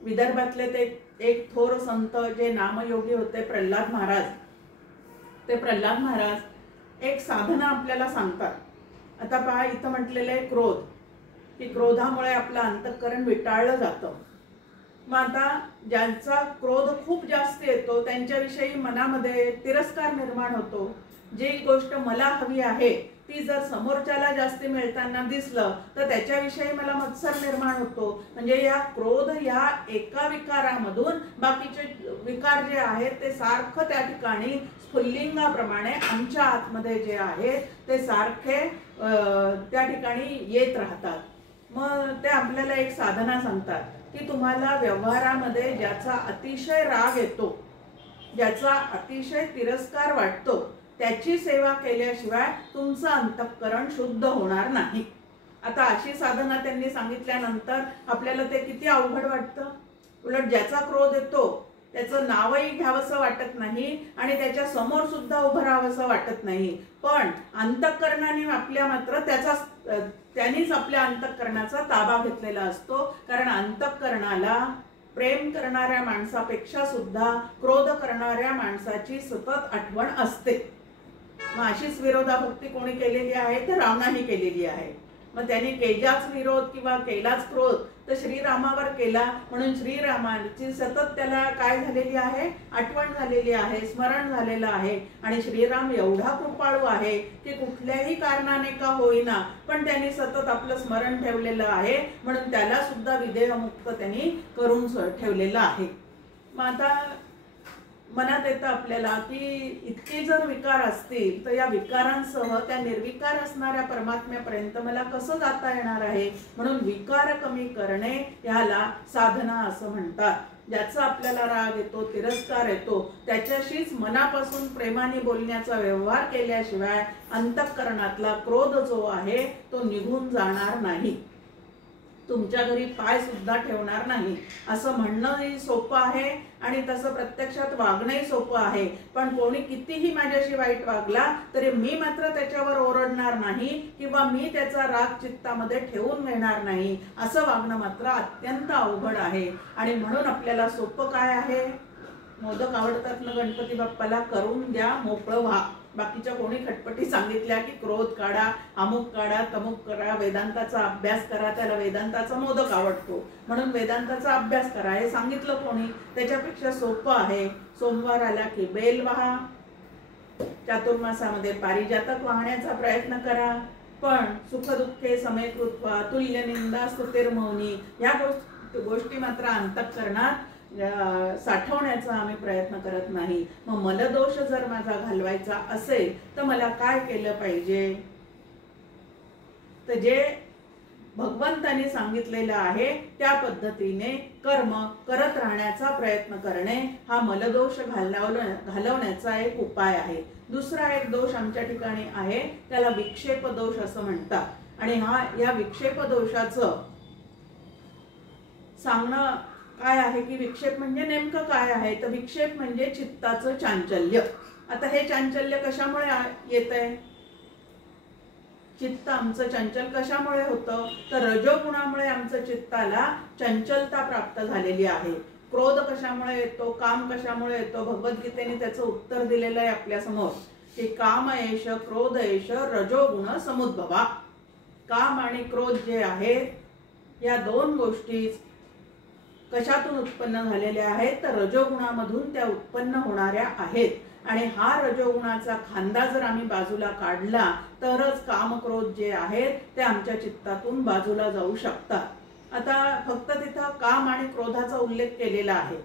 विदर्भातले ते एक थोर संत जे नामयोगी होते प्रल्हाद महाराज, ते प्रल्हाद महाराज एक साधना आपल्याला सांगतात. आता पहा इथं म्हटलेलं आहे क्रोध, की क्रोधामुळे आपलं अंतःकरण विटाळलं जातं. मग आता ज्यांचा क्रोध खूप जास्त येतो त्यांच्याविषयी मनामध्ये तिरस्कार निर्माण होतो. जी गोष्ट मला हवी आहे ती जर समोरच्याला जास्ती मिळताना दिसलं तर त्याच्याविषयी मला मत्सर निर्माण होतो. म्हणजे या क्रोध या एका विकारामधून बाकीचे विकार जे आहेत ते सारखं त्या ठिकाणी स्फुल्लिंगाप्रमाणे आमच्या आतमध्ये जे आहेत ते सारखे त्या ठिकाणी येत राहतात. मग ते आपल्याला एक साधना सांगतात की तुम्हाला व्यवहारामध्ये ज्याचा अतिशय राग येतो, ज्याचा अतिशय तिरस्कार वाटतो त्याची सेवा केल्याशिवाय तुमचं अंतःकरण शुद्ध होणार नाही. आता अशी साधना त्यांनी सांगितल्यानंतर आपल्याला ते किती अवघड वाटतं. उलट ज्याचा क्रोध येतो त्याचं नावही घ्यावंसं वाटत नाही आणि त्याच्या समोर सुद्धा उभं राहावंसं वाटत नाही. पण अंतःकरणाने आपल्या मात्र त्यांनीच आपल्या अंतःकरणाचा ताबा घेतलेला असतो. कारण अंतःकरणाला प्रेम करणाऱ्या माणसापेक्षा सुद्धा क्रोध करणाऱ्या माणसाची सतत आठवण असते. मग अशीच विरोधाभक्ती कोणी केलेली आहे तर रावणाने केलेली आहे. मग त्याने केलाच विरोध किंवा केलाच क्रोध तर श्रीरामावर केला म्हणून श्रीरामाची सतत त्याला काय झालेली आहे, आठवण झालेली आहे, स्मरण झालेलं आहे. आणि श्रीराम एवढा कृपाळू आहे की कुठल्याही कारणाने का होईना पण त्यांनी सतत आपलं स्मरण ठेवलेलं आहे म्हणून त्याला सुद्धा विदेहमुक्त त्यांनी करून ठेवलेलं आहे. मग आता मनात येतं आपल्याला की इतके जर विकार असतील तर या विकारांसह त्या निर्विकार असणाऱ्या परमात्म्यापर्यंत मला कसं जाता येणार आहे. म्हणून विकार कमी करणे याला साधना असं म्हणतात. ज्याचा आपल्याला राग येतो, तिरस्कार येतो त्याच्याशीच मनापासून प्रेमाने बोलण्याचा व्यवहार केल्याशिवाय अंतःकरणातला क्रोध जो आहे तो निघून जाणार नाही. तुमच्या घरी पाय सुद्धा ठेवणार नाही असं म्हणणंही सोपं आहे आणि तसं प्रत्यक्षात वागणंही सोपं आहे. पण कोणी कितीही माझ्याशी वाईट वागला तरी मी मात्र त्याच्यावर ओरडणार नाही किंवा मी त्याचा राग चित्तामध्ये ठेवून घेणार नाही. असं वागणं मात्र अत्यंत अवघड आहे. आणि म्हणून आपल्याला सोपं काय आहे, मोदक आवडतात ना गणपती बाप्पाला, करून द्या मोकळं व्हा. बाकीच्या कोणी खटपटी सांगितल्या की क्रोध काढा, अमुक काढा, तमुक करा, वेदांताचा अभ्यास करा, त्याला वेदांताचा मोदक आवडतो म्हणून वेदांताचा अभ्यास करा हे सांगितलं कोणी. त्याच्यापेक्षा सोपं आहे सोमवार आला की बेल व्हा, चातुर्मासामध्ये पारिजातक वाहण्याचा प्रयत्न करा, पण सुखदुःखे समे कृत्वा तुल्य निंदा स्तुतिर्मौनी या गोष्टी मात्र अंतःकरणात साठवण्याचा आम्ही प्रयत्न करत नाही. मग मलदोष जर माझा घालवायचा असेल तर मला काय केलं पाहिजे? तर जे भगवंताने सांगितलेलं आहे त्या पद्धतीने कर्म करत राहण्याचा प्रयत्न करणे हा मलदोष घालवण्याचा एक उपाय आहे. दुसरा एक दोष आमच्या ठिकाणी आहे, त्याला विक्षेप दोष असं म्हणतात. आणि या विक्षेप दोषाचं सांगणं काय आहे की विक्षेप म्हणजे नेमकं काय आहे? तर विक्षेप म्हणजे चित्ताचं चांचल्य. आता हे चांचल्य कशामुळे येत आहे? चित्त आमचं चंचल कशामुळे होतं? तर रजोगुणामुळे आमचं चित्ताला चंचलता प्राप्त झालेली आहे. क्रोध कशामुळे येतो, काम कशामुळे येतो? भगवद्गीतेने त्याचं उत्तर दिलेलं आहे आपल्या समोर की काम एष क्रोध एष रजोगुण समुद्भवा. काम आणि क्रोध जे आहेत या दोन गोष्टी कशातून उत्पन्न झालेल्या आहेत? तर रजोगुणामधून त्या उत्पन्न होणाऱ्या आहेत. आणि हा रजोगुणाचा खांदा जर आम्ही बाजूला काढला तरच काम क्रोध जे आहेत ते आमच्या चित्तातून बाजूला जाऊ शकतात. आता फक्त तिथं काम आणि क्रोधाचा उल्लेख केलेला आहे.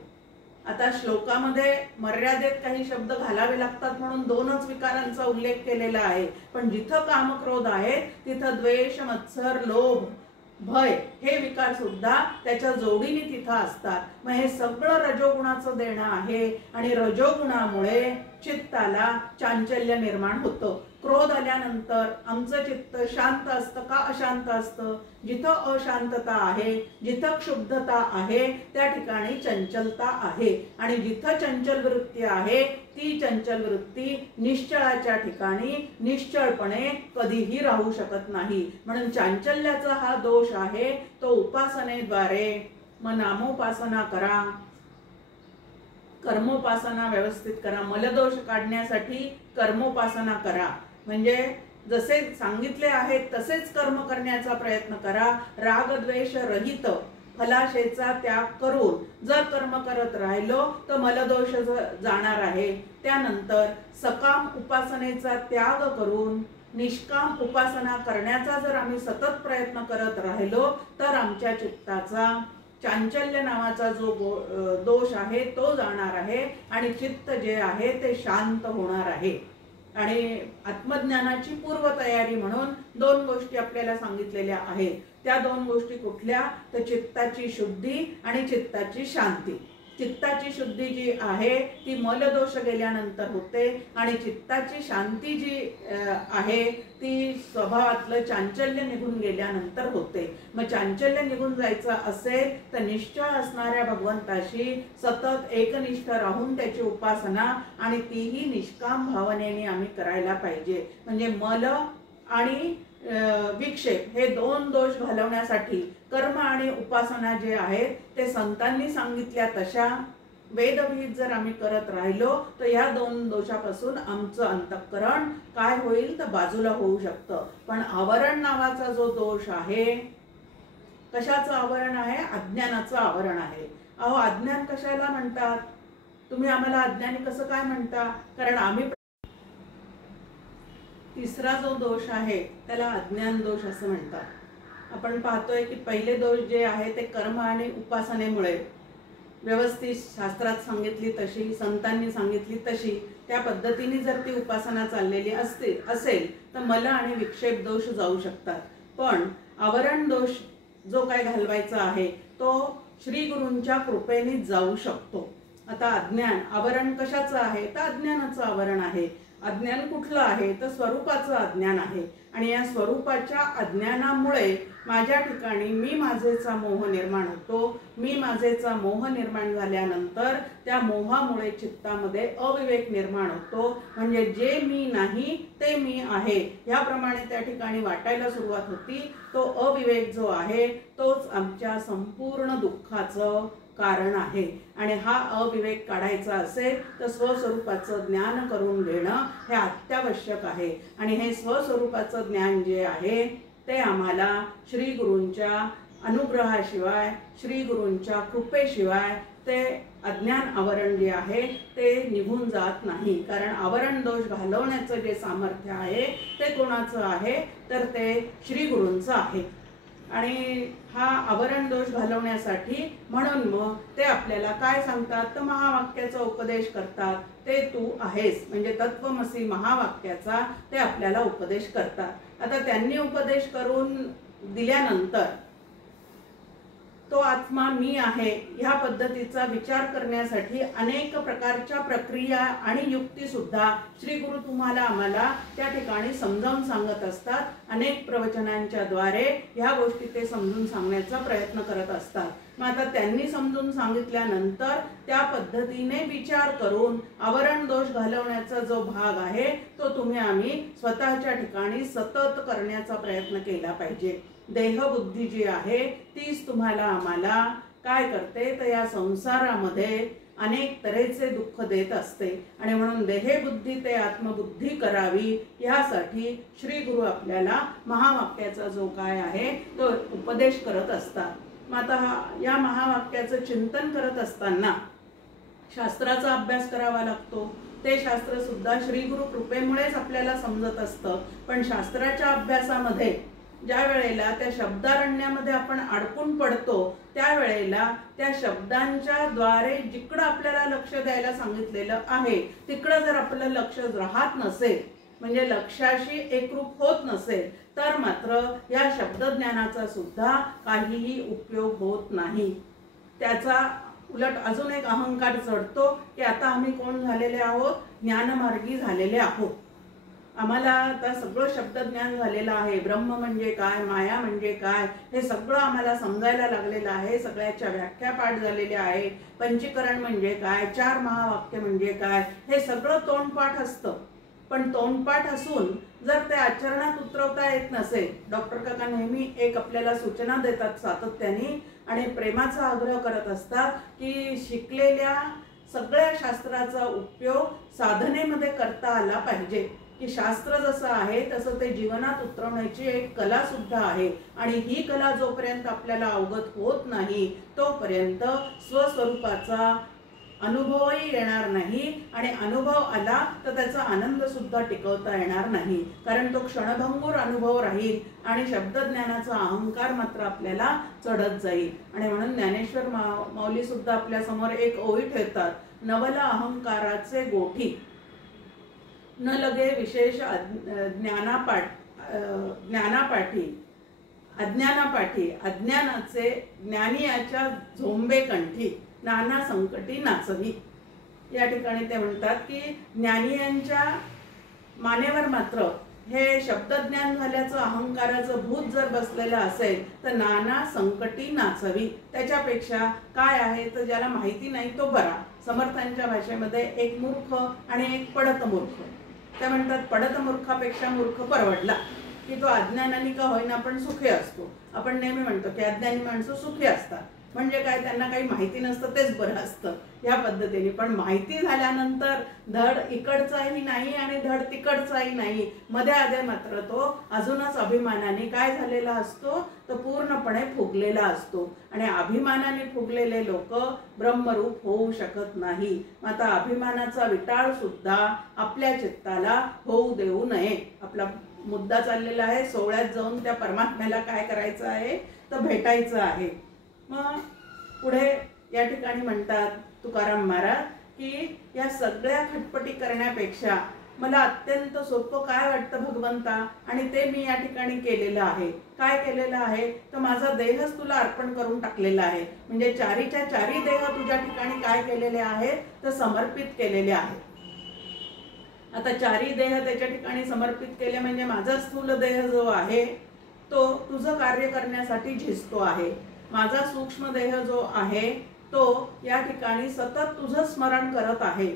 आता श्लोकामध्ये मर्यादेत काही शब्द घालावे लागतात म्हणून दोनच विकारांचा उल्लेख केलेला आहे. पण जिथं काम क्रोध आहे तिथं द्वेष, मत्सर, लोभ, भय हे विकार सुद्धा त्याच्या जोडीने तिथं असतात. मग हे सगळं रजोगुणाचं देणं आहे. आणि रजोगुणामुळे चित्ताला चांचल्य निर्माण होतं. क्रोध आल्यानंतर आमचं चित्त शांत असतं का अशांत असतं? जिथं अशांतता आहे, जिथं क्षुब्धता आहे त्या ठिकाणी चंचलता आहे. आणि जिथं चंचल वृत्ती आहे ती चंचल वृत्ती निश्चळाच्या ठिकाणी निश्चळपणे कधीही राहू शकत नाही. म्हणून चांचल्याचा हा दोष आहे तो उपासनेद्वारे मग नामोपासना करा, कर्मोपासना व्यवस्थित करा. मलदोष काढण्यासाठी कर्मोपासना करा. म्हणजे जसे सांगितले आहेत तसेच कर्म करण्याचा प्रयत्न करा. राग द्वेष रहित फलाशेचा त्याग करून जर कर्म करत राहिलो तर मलदोष जाणार आहे. त्यानंतर सकाम उपासनेचा त्याग करून निष्काम उपासना करण्याचा जर आम्ही सतत प्रयत्न करत राहिलो तर आमच्या चित्ताचा चांचल्य नावाचा जो दोष आहे तो जाणार आहे आणि चित्त जे आहे ते शांत होणार आहे. आणि आत्मज्ञानाची पूर्वतयारी म्हणून दोन गोष्टी आपल्याला सांगितलेल्या आहेत. त्या दोन गोष्टी कुठल्या? तर चित्ताची शुद्धी आणि चित्ताची शांती. चित्ताची शुद्धी जी आहे ती मलदोष गेल्यानंतर होते आणि चित्ताची शांती जी आहे ती स्वभावातलं चांचल्य निघून गेल्यानंतर होते. मग चांचल्य निघून जायचं असेल तर निश्चळ असणाऱ्या भगवंताशी सतत एकनिष्ठ राहून त्याची उपासना आणि तीही निष्काम भावनेने आम्ही करायला पाहिजे. म्हणजे मल आणि विक्षेप हे दोन दोष घालवण्यासाठी कर्म आणि उपासना जे आहेत ते संतांनी सांगितल्या तशा वेदविहित जर आम्ही करत राहिलो तर या दोन दोषापासून आमचं अंतःकरण काय होईल तर बाजूला होऊ शकतं. पण आवरण नावाचा जो दोष आहे, कशाचं आवरण आहे? अज्ञानाचं आवरण आहे. अहो अज्ञान कशाला म्हणतात? तुम्ही आम्हाला अज्ञानी कसं काय म्हणता? कारण आम्ही तिसरा जो दोष आहे त्याला अज्ञान दोष असं म्हणतात. आपण पाहतोय की पहिले दोष जे आहे ते कर्म आणि उपासनेमुळे व्यवस्थित शास्त्रात सांगितली तशी, संतांनी सांगितली तशी त्या पद्धतीने जर ती उपासना चाललेली असेल तर मल आणि विक्षेप दोष जाऊ शकतात. पण आवरण दोष जो काय घालवायचा आहे तो श्री गुरूंच्या कृपेने जाऊ शकतो. आता अज्ञान आवरण कशाचं आहे? तर अज्ञानाचं आवरण आहे. अज्ञान कुठलं आहे? तर स्वरूपाचं अज्ञान आहे. आणि या स्वरूपाच्या अज्ञानामुळे माझ्या ठिकाणी मी माझेचा मोह निर्माण होतो. मी माझेचा मोह निर्माण झाल्यानंतर त्या मोहामुळे चित्तामध्ये अविवेक निर्माण होतो. म्हणजे जे मी नाही ते मी आहे याप्रमाणे त्या ठिकाणी वाटायला सुरुवात होती. तो अविवेक जो आहे तोच आमच्या संपूर्ण दुःखाचं कारण आहे. आणि हा अविवेक काढायचा असेल तर स्वस्वरूपाचं ज्ञान करून घेणं हे अत्यावश्यक आहे. आणि हे स्वस्वरूपाचं ज्ञान जे आहे ते आम्हाला श्री गुरूंच्या अनुग्रहाशिवाय, श्री गुरूंच्या कृपेशिवाय ते अज्ञान आवरण जे आहे ते निघून जात नाही. कारण आवरण दोष घालवण्याचं जे सामर्थ्य आहे ते कोणाचं आहे तर ते श्री गुरूंचं आहे. आणि हा आवरण दोष घालवण्यासाठी म्हणून मग ते आपल्याला काय सांगतात तर महावाक्याचा उपदेश करतात. ते तू आहेस म्हणजे तत्वमसी महावाक्याचा ते आपल्याला उपदेश करतात. आता त्यांनी उपदेश करून दिल्यानंतर तो आत्मा मी आहे ह्या पद्धतीचा विचार करण्यासाठी अनेक प्रकारच्या प्रक्रिया आणि युक्ती सुद्धा श्री गुरु तुम्हाला आम्हाला त्या ठिकाणी समजावून सांगत असतात. अनेक प्रवचनांच्या द्वारे ह्या गोष्टी ते समजून सांगण्याचा प्रयत्न करत असतात. मग आता त्यांनी समजून सांगितल्यानंतर त्या पद्धतीने विचार करून आवरण दोष घालवण्याचा जो भाग आहे तो तुम्ही आम्ही स्वतःच्या ठिकाणी सतत करण्याचा प्रयत्न केला पाहिजे. देहबुद्धी जी आहे तीच तुम्हाला आम्हाला काय करते तर या संसारामध्ये अनेक तऱ्हेचे दुःख देत असते. आणि म्हणून देहबुद्धी ते आत्मबुद्धी करावी यासाठी श्री गुरु आपल्याला महावाक्याचा जो काय आहे तो उपदेश करत असतात. मग आता या महावाक्याचं चिंतन करत असताना शास्त्राचा अभ्यास करावा लागतो. ते शास्त्र सुद्धा श्री गुरु कृपेमुळेच आपल्याला समजत असतं. पण शास्त्राच्या अभ्यासामध्ये ज्या वेळेला त्या शब्दारण्यामध्ये आपण अडकून पडतो त्यावेळेला त्या शब्दांच्या द्वारे जिकडं आपल्याला लक्ष द्यायला सांगितलेलं आहे तिकडं जर आपलं लक्ष राहत नसेल म्हणजे लक्षाशी एकरूप होत नसेल तर मात्र या शब्दज्ञानाचा सुद्धा काहीही उपयोग होत नाही. त्याचा उलट अजून एक अहंकार चढतो की आता आम्ही कोण झालेले आहोत ज्ञानमार्गी झालेले आहोत. आम्हाला आता सगळं शब्दज्ञान झालेलं आहे. ब्रह्म म्हणजे काय, माया म्हणजे काय हे सगळं आम्हाला समजायला लागलेलं आहे. सगळ्याच्या व्याख्या पाठ झालेल्या आहे. पंचीकरण म्हणजे काय, चार महावाक्य म्हणजे काय हे सगळं तोंडपाठ असतं. पण तोंडपाठ असून जर ते आचरणात उतरवता येत नसेल, डॉक्टर काका नेहमी एक आपल्याला सूचना देतात सातत्याने आणि प्रेमाचा आग्रह करत असतात की शिकलेल्या सगळ्या शास्त्राचा उपयोग साधनेमध्ये करता आला पाहिजे. की शास्त्र जसं आहे तसं ते जीवनात उतरवण्याची एक कला सुद्धा आहे. आणि ही कला जोपर्यंत आपल्याला अवगत होत नाही तोपर्यंत स्वस्वरूपाचा अनुभवही येणार नाही. आणि अनुभव आला तर त्याचा आनंद सुद्धा टिकवता येणार नाही. कारण तो क्षणभंगूर अनुभव राहील आणि शब्दज्ञानाचा अहंकार मात्र आपल्याला चढत जाईल. आणि म्हणून ज्ञानेश्वर माऊली सुद्धा आपल्या समोर एक ओवी ठेवतात. नवला अहंकाराचे गोठी न लगे विशेष ज्ञानापाठी अज्ञानापाठी अज्ञानाचे ज्ञानियाच्या झोंबे कंठी नाना संकटी नाचवी. या ठिकाणी ते म्हणतात की ज्ञानियांच्या मानेवर मात्र हे शब्दज्ञान झाल्याचं अहंकाराचं भूत जर बसलेलं असेल तर नाना संकटी नाचवी. त्याच्यापेक्षा काय आहे तर ज्याला माहिती नाही तो बरा. समर्थांच्या भाषेमध्ये एक मूर्ख आणि एक पडत मूर्ख. त्या म्हणतात पडत मूर्खापेक्षा मूर्ख परवडला की तो अज्ञानाने का होईना पण सुखी असतो. आपण नेहमी म्हणतो की अज्ञानी माणसं सुखी असतात म्हणजे काय त्यांना काही माहिती नसतं तेच बरं असतं या पद्धतीने. पण माहिती झाल्यानंतर धड इकडचाही नाही आणि धड तिकडचाही नाही, मध्ये आधे मात्र तो अजूनच अभिमानाने काय झालेला असतो तर पूर्णपणे फुगलेला असतो. आणि अभिमानाने फुगलेले लोक ब्रह्मरूप होऊ शकत नाही. आता अभिमानाचा विटाळ सुद्धा आपल्या चित्ताला होऊ देऊ नये. आपला मुद्दा चाललेला आहे सोहळ्यात जाऊन त्या परमात्म्याला काय करायचं आहे तर भेटायचं आहे. मग पुढे या ठिकाणी म्हणतात तुकाराम महाराज की या सगळ्या खटपटी करण्यापेक्षा मला अत्यंत सोपं काय वाटतं भगवंता आणि ते मी या ठिकाणी केलेलं आहे. काय केलेलं आहे तर माझा देहच तुला अर्पण करून टाकलेला आहे. म्हणजे चारीच्या चारी देह तुझ्या ठिकाणी काय केलेले आहेत तर समर्पित केलेले आहेत. आता चारी देह त्याच्या ठिकाणी समर्पित केले म्हणजे माझा स्थूल देह जो आहे तो तुझं कार्य करण्यासाठी झिजतो आहे. माझा सूक्ष्म देह जो आहे तो या ठिकाणी सतत तुझं स्मरण करत आहे.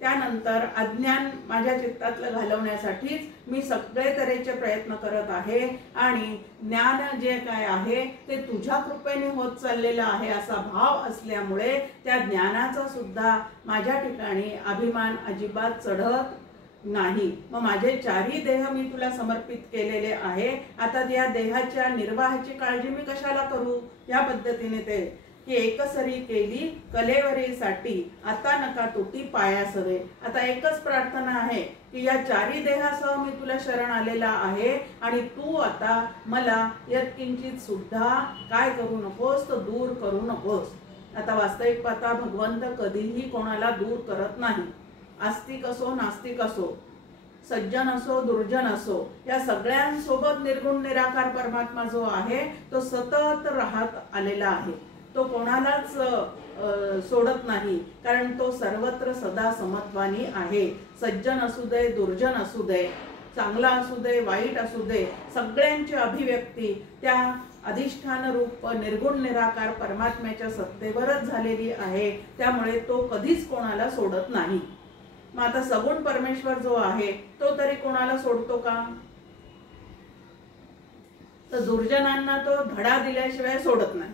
त्यानंतर अज्ञान माझ्या चित्तातलं घालवण्यासाठीच मी सगळे तऱ्हेचे प्रयत्न करत आहे. आणि ज्ञान जे काय आहे ते तुझ्या कृपेने होत चाललेलं आहे असा भाव असल्यामुळे त्या ज्ञानाचा सुद्धा माझ्या ठिकाणी अभिमान अजिबात चढत नाही. मग माझे चारही देह मी तुला समर्पित केलेले आहे. आता या देहाच्या निर्वाहाची काळजी मी कशाला करू? या पद्धतीने ते की एकसरी केली कलेवरीसाठी, आता नका तुटी पायासवे. आता एकच प्रार्थना आहे की या चारी देहासह मी तुला शरण आलेला आहे आणि तू आता मला यत्किंचित सुद्धा काय करू नकोस, तर दूर करू नकोस. आता वास्तविक पाहता भगवंत कधीही कोणाला दूर करत नाही. आस्तिक असो नास्तिक असो, सज्जन असो दुर्जन असो, या सगळ्यांसोबत निर्गुण निराकार परमात्मा जो आहे तो सतत राहत आलेला आहे. तो कोणालाच सोडत नाही, कारण तो सर्वत्र सदा समत्वानी आहे. सज्जन असू दे दुर्जन असू दे, चांगला असू दे वाईट असू दे, सगळ्यांची अभिव्यक्ती त्या अधिष्ठान रूप निर्गुण निराकार परमात्म्याच्या सत्तेवरच झालेली आहे. त्यामुळे तो कधीच कोणाला सोडत नाही. मग आता सगुण परमेश्वर जो आहे तो तरी कोणाला सोडतो का? तर दुर्जनांना तो धडा दिल्याशिवाय सोडत नाही.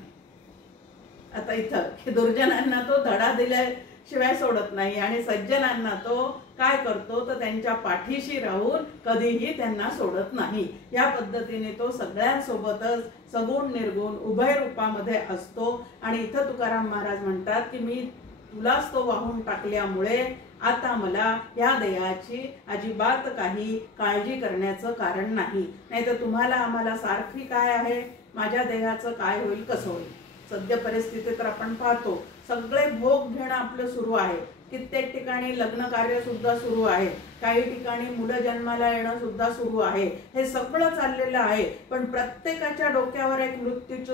आता इथं दुर्जनांना तो धडा दिल्याशिवाय सोडत नाही आणि सज्जनांना तो काय करतो, तर त्यांच्या पाठीशी राहून कधीही त्यांना सोडत नाही. या पद्धतीने तो सगळ्यांसोबतच सगुण निर्गुण उभय रूपामध्ये असतो. आणि इथं तुकाराम महाराज म्हणतात की मी तुलाच तो वाहून टाकल्यामुळे आता मला या देहाची अजिबात काही काळजी करण्याचं कारण नाही. नाही तर तुम्हाला आम्हाला सारखी काय आहे, माझ्या देहाचं काय होईल कसं होईल. सध्या परिस्थिती तर आपण पाहतो सगळे भोग घेणं आपलं सुरू आहे. कित्येक ठिकाणी लग्न कार्य सुद्धा सुरू आहे, काही ठिकाणी मुलं जन्माला येणं सुद्धा सुरू आहे. हे सगळं चाललेलं आहे. पण प्रत्येकाच्या डोक्यावर एक मृत्यूची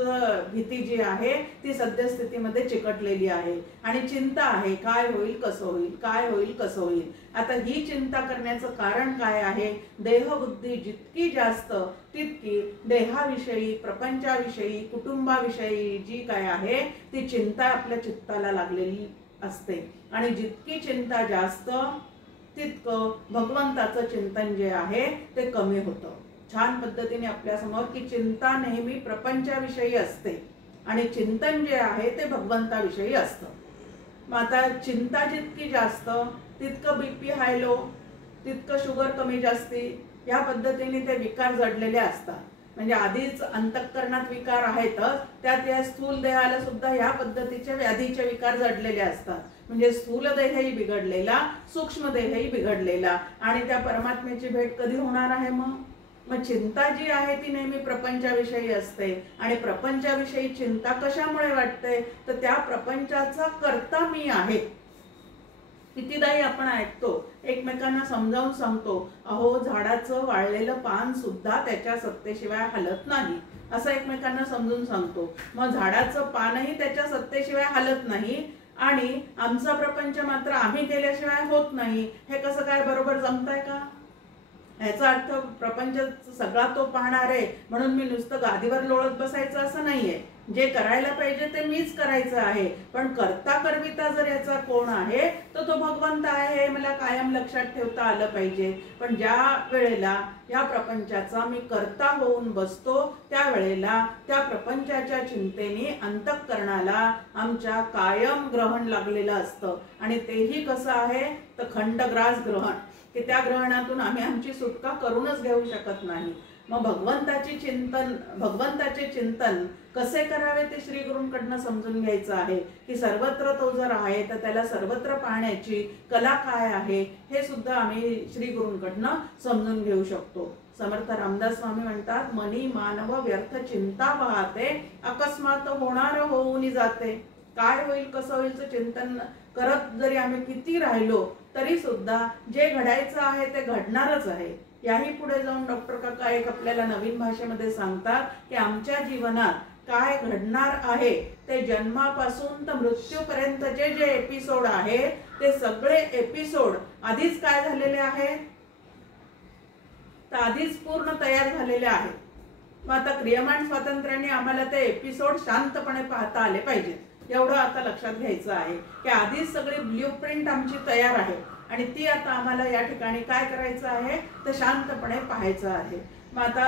भीती जी आहे ती सद्यस्थितीमध्ये चिकटलेली आहे आणि चिंता आहे, काय होईल कसं होईल, काय होईल कसं होईल. आता ही चिंता करण्याचं कारण काय आहे? देहबुद्धी जितकी जास्त तितकी देहाविषयी, प्रपंचाविषयी, कुटुंबाविषयी जी काय आहे ती चिंता आपल्या चित्ताला लागलेली असते. आणि जितकी चिंता जास्त तितकं भगवंताचं चिंतन जे आहे ते कमी होतं. छान पद्धतीने आपल्या समोर की चिंता नेहमी प्रपंचाविषयी असते आणि चिंतन जे आहे ते भगवंताविषयी असतं. मग आता चिंता जितकी जास्त तितकं बीपी हाय लो, तितकं शुगर कमी जास्ती, या पद्धतीने ते विकार जडलेले असतात. म्हणजे आधीच अंतःकरणात विकार आहेतच, त्यात या स्थूल देहाला सुद्धा या पद्धतीचे व्याधीचे विकार जडलेले असतात. म्हणजे स्थूल देहही बिघडलेला, सूक्ष्म देहही बिघडलेला आणि त्या परमात्म्याची भेट कधी होणार आहे? मग चिंता जी आहे ती नेहमी प्रपंचाविषयी असते. आणि प्रपंचाविषयी चिंता कशामुळे वाटते? तर त्या प्रपंचाचा कर्ता मी आहे. कितीदाही आपण ऐकतो, एकमेकांना समजावून सांगतो, अहो झाडाचं वाळलेलं पान सुद्धा त्याच्या सत्तेशिवाय हलत नाही, असं एकमेकांना समजून सांगतो. मग झाडाचं पानही त्याच्या सत्तेशिवाय हलत नाही आणि आमचा प्रपंच मात्र आम्ही केल्याशिवाय होत नाही. हे कसं काय बरोबर जमतंय का? याचा अर्थ प्रपंच सगळा तो पाहणार आहे म्हणून मी नुसतं गादीवर लोळत बसायचं असं नाहीये. जे करायला पाहिजे ते मीच करायचं आहे. पण करता करविता जर याचा कोण आहे तर तो भगवंत आहे, हे मला कायम लक्षात ठेवता आलं पाहिजे. पण ज्या वेळेला या प्रपंचाचा मी करता होऊन बसतो त्यावेळेला त्या प्रपंचाच्या चिंतेने अंतःकरणाला आमच्या कायम ग्रहण लागलेलं असतं. आणि तेही कसं आहे तर खंडग्रास ग्रहण, की त्या ग्रहणातून आम्ही आमची सुटका करूनच घेऊ शकत नाही. मग भगवंताचे चिंतन कसे करावे ते श्री गुरूंकडनं समजून घ्यायचं आहे. की सर्वत्र तो जर आहे तर त्याला सर्वत्र पाहण्याची कला काय आहे हे सुद्धा आम्ही श्री गुरूंकडनं समजून घेऊ शकतो. समर्थ रामदास स्वामी म्हणतात, मनी मानव व्यर्थ चिंता वाहते, अकस्मात होणार होऊन जाते. काय होईल कसं होईलचं चिंतन करत जरी आम्ही किती राहिलो तरी सुद्धा जे घडायचं आहे ते घडणारच आहे. याही पुढे जाऊन डॉक्टर काका एक आपल्याला नवीन भाषेमध्ये सांगतात की आमच्या जीवनात काय घडणार आहे ते जन्मापासून तर मृत्यूपर्यंतचे जे एपिसोड आहेत ते सगळे एपिसोड आधीच काय झालेले आहेत तर आधीच पूर्ण तयार झालेले आहेत. मग आता क्रियमाण स्वातंत्र्याने आम्हाला ते एपिसोड शांतपणे पाहता आले पाहिजेत. एवढं आता लक्षात घ्यायचं आहे की आधीच सगळी ब्ल्यूप्रिंट आमची तयार आहे आणि ती आता आम्हाला या ठिकाणी काय करायचं आहे तर शांतपणे पाहायचं आहे. मग आता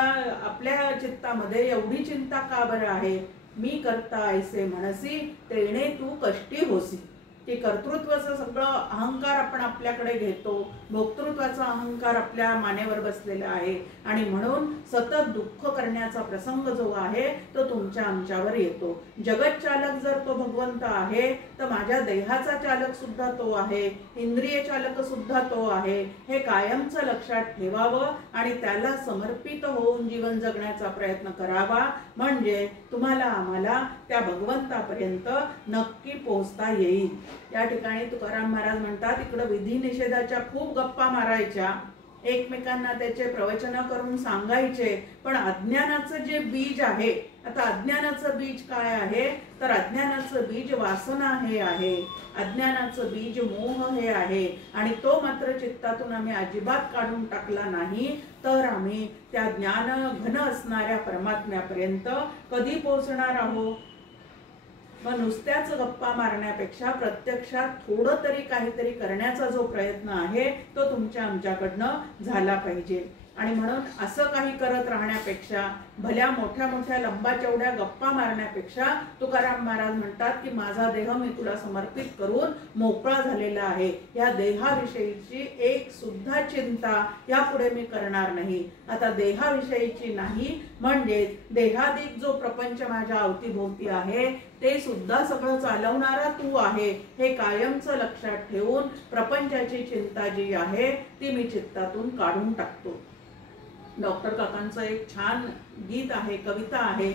आपल्या चित्तामध्ये एवढी चिंता का बरं आहे? मी करता ऐसे म्हणसी तेणे तू कष्टी होसी. की कर्तृत्वाचं सगळं अहंकार आपण आपल्याकडे घेतो, भोक्तृत्वाचा अहंकार आपल्या मानेवर बसलेला आहे आणि म्हणून सतत दुःख करण्याचा प्रसंग जो आहे तो तुमच्या आमच्यावर येतो. जगत चालक जर तो भगवंत आहे तर माझ्या देहाचा चालक सुद्धा तो आहे, इंद्रिय चालक सुद्धा तो आहे. हे कायमचं लक्षात ठेवावं आणि त्याला समर्पित होऊन जीवन जगण्याचा प्रयत्न करावा, म्हणजे तुम्हाला आम्हाला त्या भगवंतापर्यंत नक्की पोहोचता येईल. या ठिकाणी तुकाराम महाराज म्हणतात, इकडं विधी निषेधाच्या खूप गप्पा मारायच्या, एकमेकांना त्याचे प्रवचन करून सांगायचे, पण अज्ञानाचं जे बीज आहे, आता अज्ञानाचं बीज काय आहे तर अज्ञानाचं बीज वासना हे आहे, अज्ञानाचं बीज मोह हे आहे आणि तो मात्र चित्तातून आम्ही अजिबात काढून टाकला नाही तर आम्ही त्या ज्ञान घन असणाऱ्या परमात्म्यापर्यंत कधी पोहोचणार आहोत. मग नुसत्याच गप्पा मारण्यापेक्षा प्रत्यक्षात थोडं तरी काहीतरी करण्याचा जो प्रयत्न आहे तो तुमच्या आमच्याकडनं झाला पाहिजे. आणि म्हणून असं काही करत राहण्यापेक्षा, भल्या मोठ्या मोठ्या लंबा चौड्या गप्पा मारण्यापेक्षा तुकाराम महाराज म्हणतात की माझा देह मी तुला समर्पित करून मोकळा झालेला आहे, या देहाविषयीची एक सुद्धा चिंता यापुढे मी करणार नाही. आता देहाविषयीची नाही म्हणजे देहाधिक जो प्रपंच माझ्या अवतीभोवती आहे ते सुद्धा सगळं चालवणारा तू आहे हे कायमचं लक्षात ठेवून प्रपंचाची चिंता जी आहे ती मी चित्तातून काढून टाकतो. डॉक्टर काकांचं एक छान गीत आहे, कविता आहे,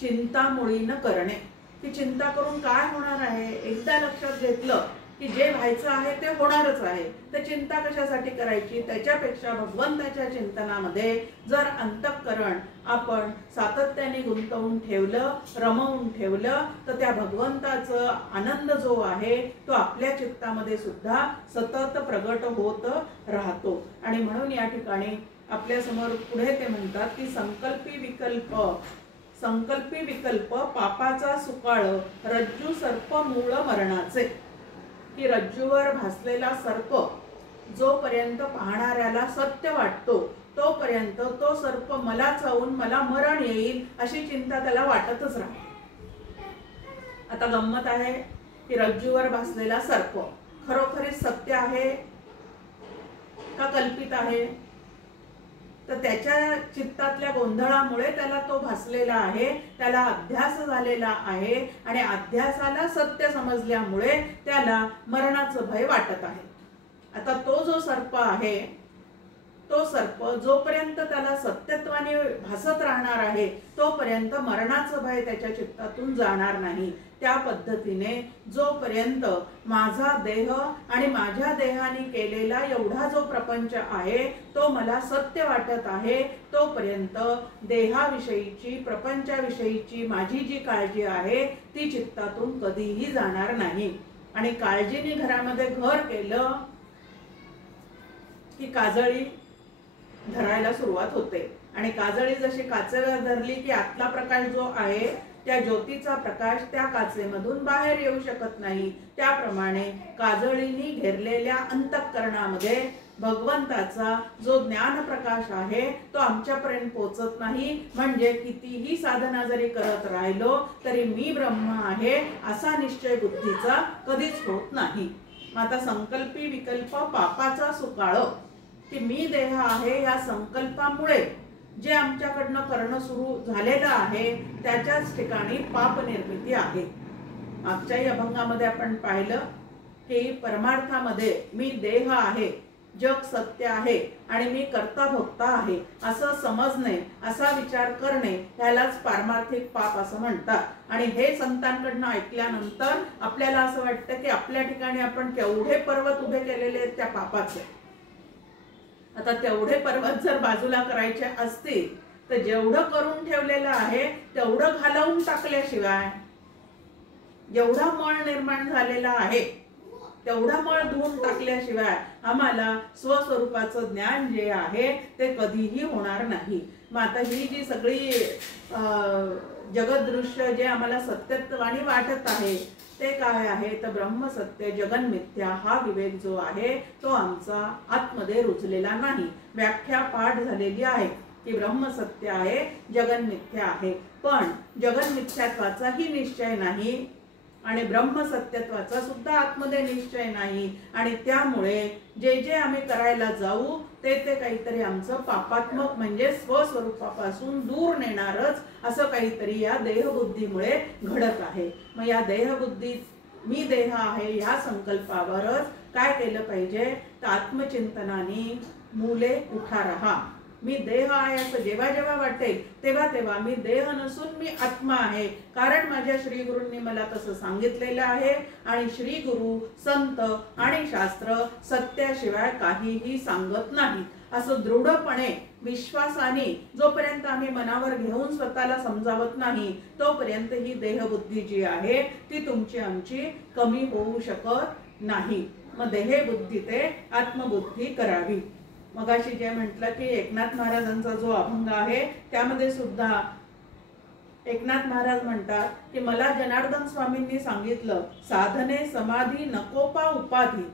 चिंता मुळी न करणे. ती चिंता करून काय होणार आहे, एकदा लक्षात घेतलं की जे व्हायचं आहे ते होणारच आहे, तर चिंता कशासाठी करायची. त्याच्यापेक्षा भगवंताच्या चिंतनामध्ये जर अंतःकरण आपण सातत्याने गुंतवून ठेवलं, रमवून ठेवलं, तर त्या भगवंताचा आनंद जो आहे तो आपल्या चित्तामध्ये सुद्धा सतत प्रगट होत राहतो. आणि म्हणून या ठिकाणी आपल्या समोर पुढे ते म्हणतात की संकल्पी विकल्प पापाचा सुकाळ, रज्जू सर्प मूळ मरणाचे. की रज्जूवर भासलेला सर्प जोपर्यंत पाहणाऱ्याला सत्य वाटतो तोपर्यंत तो सर्प मला चावून मला मरण येईल अशी चिंता त्याला वाटतच राहते. आता गंमत आहे की रज्जूवर भासलेला सर्प खरोखरीच सत्य आहे का कल्पित आहे, तर त्याच्या चित्तातल्या गोंधळामुळे त्याला तो भासलेला आहे, त्याला अध्यास झालेला आहे आणि अध्यासाला सत्य समजल्यामुळे त्याला मरणाचं भय वाटत आहे. आता तो जो सर्प आहे तो सर्प जोपर्यंत त्याला सत्यत्वाने भासत राहणार आहे तोपर्यंत मरणाचं भय त्याच्या चित्तातून जाणार नाही. त्या पद्धतीने जोपर्यंत माझा देह आणि माझ्या देहाने केलेला एवढा जो प्रपंच आहे तो मला सत्य वाटत आहे तोपर्यंत देहाविषयीची प्रपंचाविषयीची माझी जी काळजी आहे ती चित्तातून कधीही जाणार नाही. आणि काळजीने घरामध्ये घर केलं की काजळी धरायला सुरुवात होते आणि काजळी जशी काचेला धरली की आतला प्रकाश जो आहे त्या ज्योतीचा प्रकाश त्या काचेमधून बाहेर येऊ शकत नाही. त्याप्रमाणे काजळीने घेरलेल्या अंतःकरणामध्ये भगवंताचा जो ज्ञान प्रकाश आहे तो आमच्यापर्यंत पोहोचत नाही. म्हणजे कितीही साधना जरी करत राहिलो तरी मी ब्रह्म आहे असा निश्चय बुद्धीचा कधीच होत नाही. मग आता संकल्पी विकल्प पापाचा सुकाळ, की मी देह आहे या संकल्पामुळे जे आमच्याकडनं करणं सुरू झालेलं आहे त्याच्याच ठिकाणी पाप निर्मिती आहे. मागच्याही अभंगामध्ये आपण पाहिलं की परमार्थामध्ये मी देह आहे, जग सत्य आहे आणि मी कर्ता भोक्ता आहे असं समजणे, असा विचार करणे ह्यालाच पारमार्थिक पाप असं म्हणतात. आणि हे संतांकडनं ऐकल्यानंतर आपल्याला असं वाटतं की आपल्या ठिकाणी आपण केवढे पर्वत उभे केलेले आहेत त्या पापाचे. आता तेवढे पर्वत जर बाजूला करायचे असतील तर जेवढं करून ठेवलेलं आहे तेवढं घालवून टाकल्याशिवाय, जेवढा मळ निर्माण झालेला आहे तेवढा मळ धुवून टाकल्याशिवाय आम्हाला स्वस्वरूपाचं ज्ञान जे आहे ते कधीही होणार नाही. मग आता ही जी सगळी जगदृश्य जे आम्हाला सत्यत्वाने वाटत आहे ते काय आहे तर ब्रह्मसत्य जगन मिथ्या हा विवेक जो आहे तो आमचा आतमध्ये रुजलेला नाही. व्याख्या पाठ झालेली आहे की ब्रह्मसत्य आहे जगन मिथ्या आहे, पण जगन मिथ्यात्वाचाही निश्चय नाही आणि ब्रह्मसत्यत्वाचा सुद्धा आतमध्ये निश्चय नाही. आणि त्यामुळे जे जे आम्ही करायला जाऊ ते ते काहीतरी आमचं पापात्मक म्हणजे स्वस्वरूपापासून दूर नेणारच असं काहीतरी या देहबुद्धीमुळे घडत आहे. मग या देहबुद्धीत मी देह आहे या संकल्पावरच काय केलं पाहिजे तर आत्मचिंतनाने मूले उठा रहा. मी देह आहे असं जेव्हा जेव्हा वाटेल तेव्हा तेव्हा मी देह नसून मी आत्मा आहे, कारण माझ्या श्री गुरूंनी मला तसं सांगितलेलं आहे. आणि श्री गुरु संत आणि शास्त्र सत्याशिवाय काहीही सांगत नाही असं दृढपणे विश्वासाने जोपर्यंत आम्ही मनावर घेऊन स्वतःला समजावत नाही तोपर्यंत ही देहबुद्धी जी आहे ती तुमची आमची कमी होऊ शकत नाही. मग देहबुद्धी ते आत्मबुद्धी करावी. मगाशी जे म्हटलं की एकनाथ महाराजांचा जो अभंग आहे त्यामध्ये सुद्धा एकनाथ महाराज म्हणतात की मला जनार्दन स्वामींनी सांगितलं साधने समाधी नकोपा उपाधी.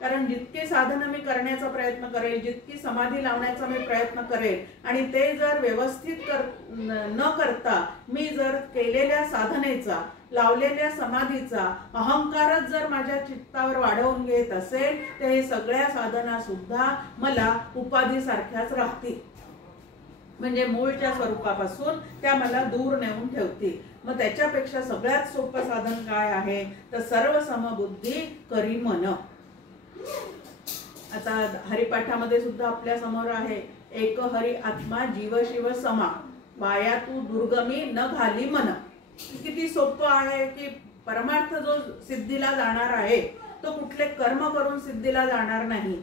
कारण जितके साधन मी करण्याचा प्रयत्न करेल, जितकी समाधी लावण्याचा मी प्रयत्न करेल आणि ते जर व्यवस्थित न करता मी जर केलेल्या साधनेचा लावलेल्या समाधीचा अहंकारच जर माझ्या चित्तावर वाढवून घेत असेल तर हे सगळ्या साधना सुद्धा मला उपाधी सारख्याच राहतील. म्हणजे मूळच्या स्वरूपापासून त्या मला दूर नेऊन ठेवतील. मग त्याच्यापेक्षा सगळ्यात सोपं साधन काय आहे तर सर्व समबुद्धी करी मन. आता हरिपाठामध्ये सुद्धा आपल्या समोर आहे एक हरी आत्मा जीव शिव समा वाया तू दुर्गमी न घाली मन. किती सोपं आहे की परमार्थ जो सिद्धीला जाणार आहे तो कुठले कर्म करून सिद्धीला जाणार नाही.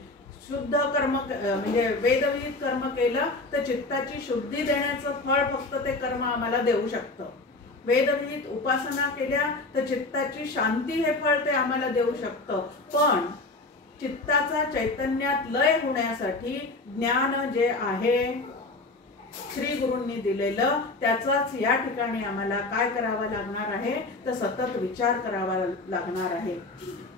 शुद्ध कर्म म्हणजे वेदविहित कर्म केलं तर चित्ताची शुद्धी देण्याचं फळ फक्त ते कर्म आम्हाला देऊ शकतं. वेदविहित उपासना केल्या तर चित्ताची शांती हे फळ ते आम्हाला देऊ शकतं. पण चित्ताचा चैतन्यात लय होण्यासाठी ज्ञान जे आहे श्री गुरूंनी दिलेलं त्याचाच या ठिकाणी आम्हाला काय करावं लागणार आहे तर सतत विचार करावा लागणार आहे.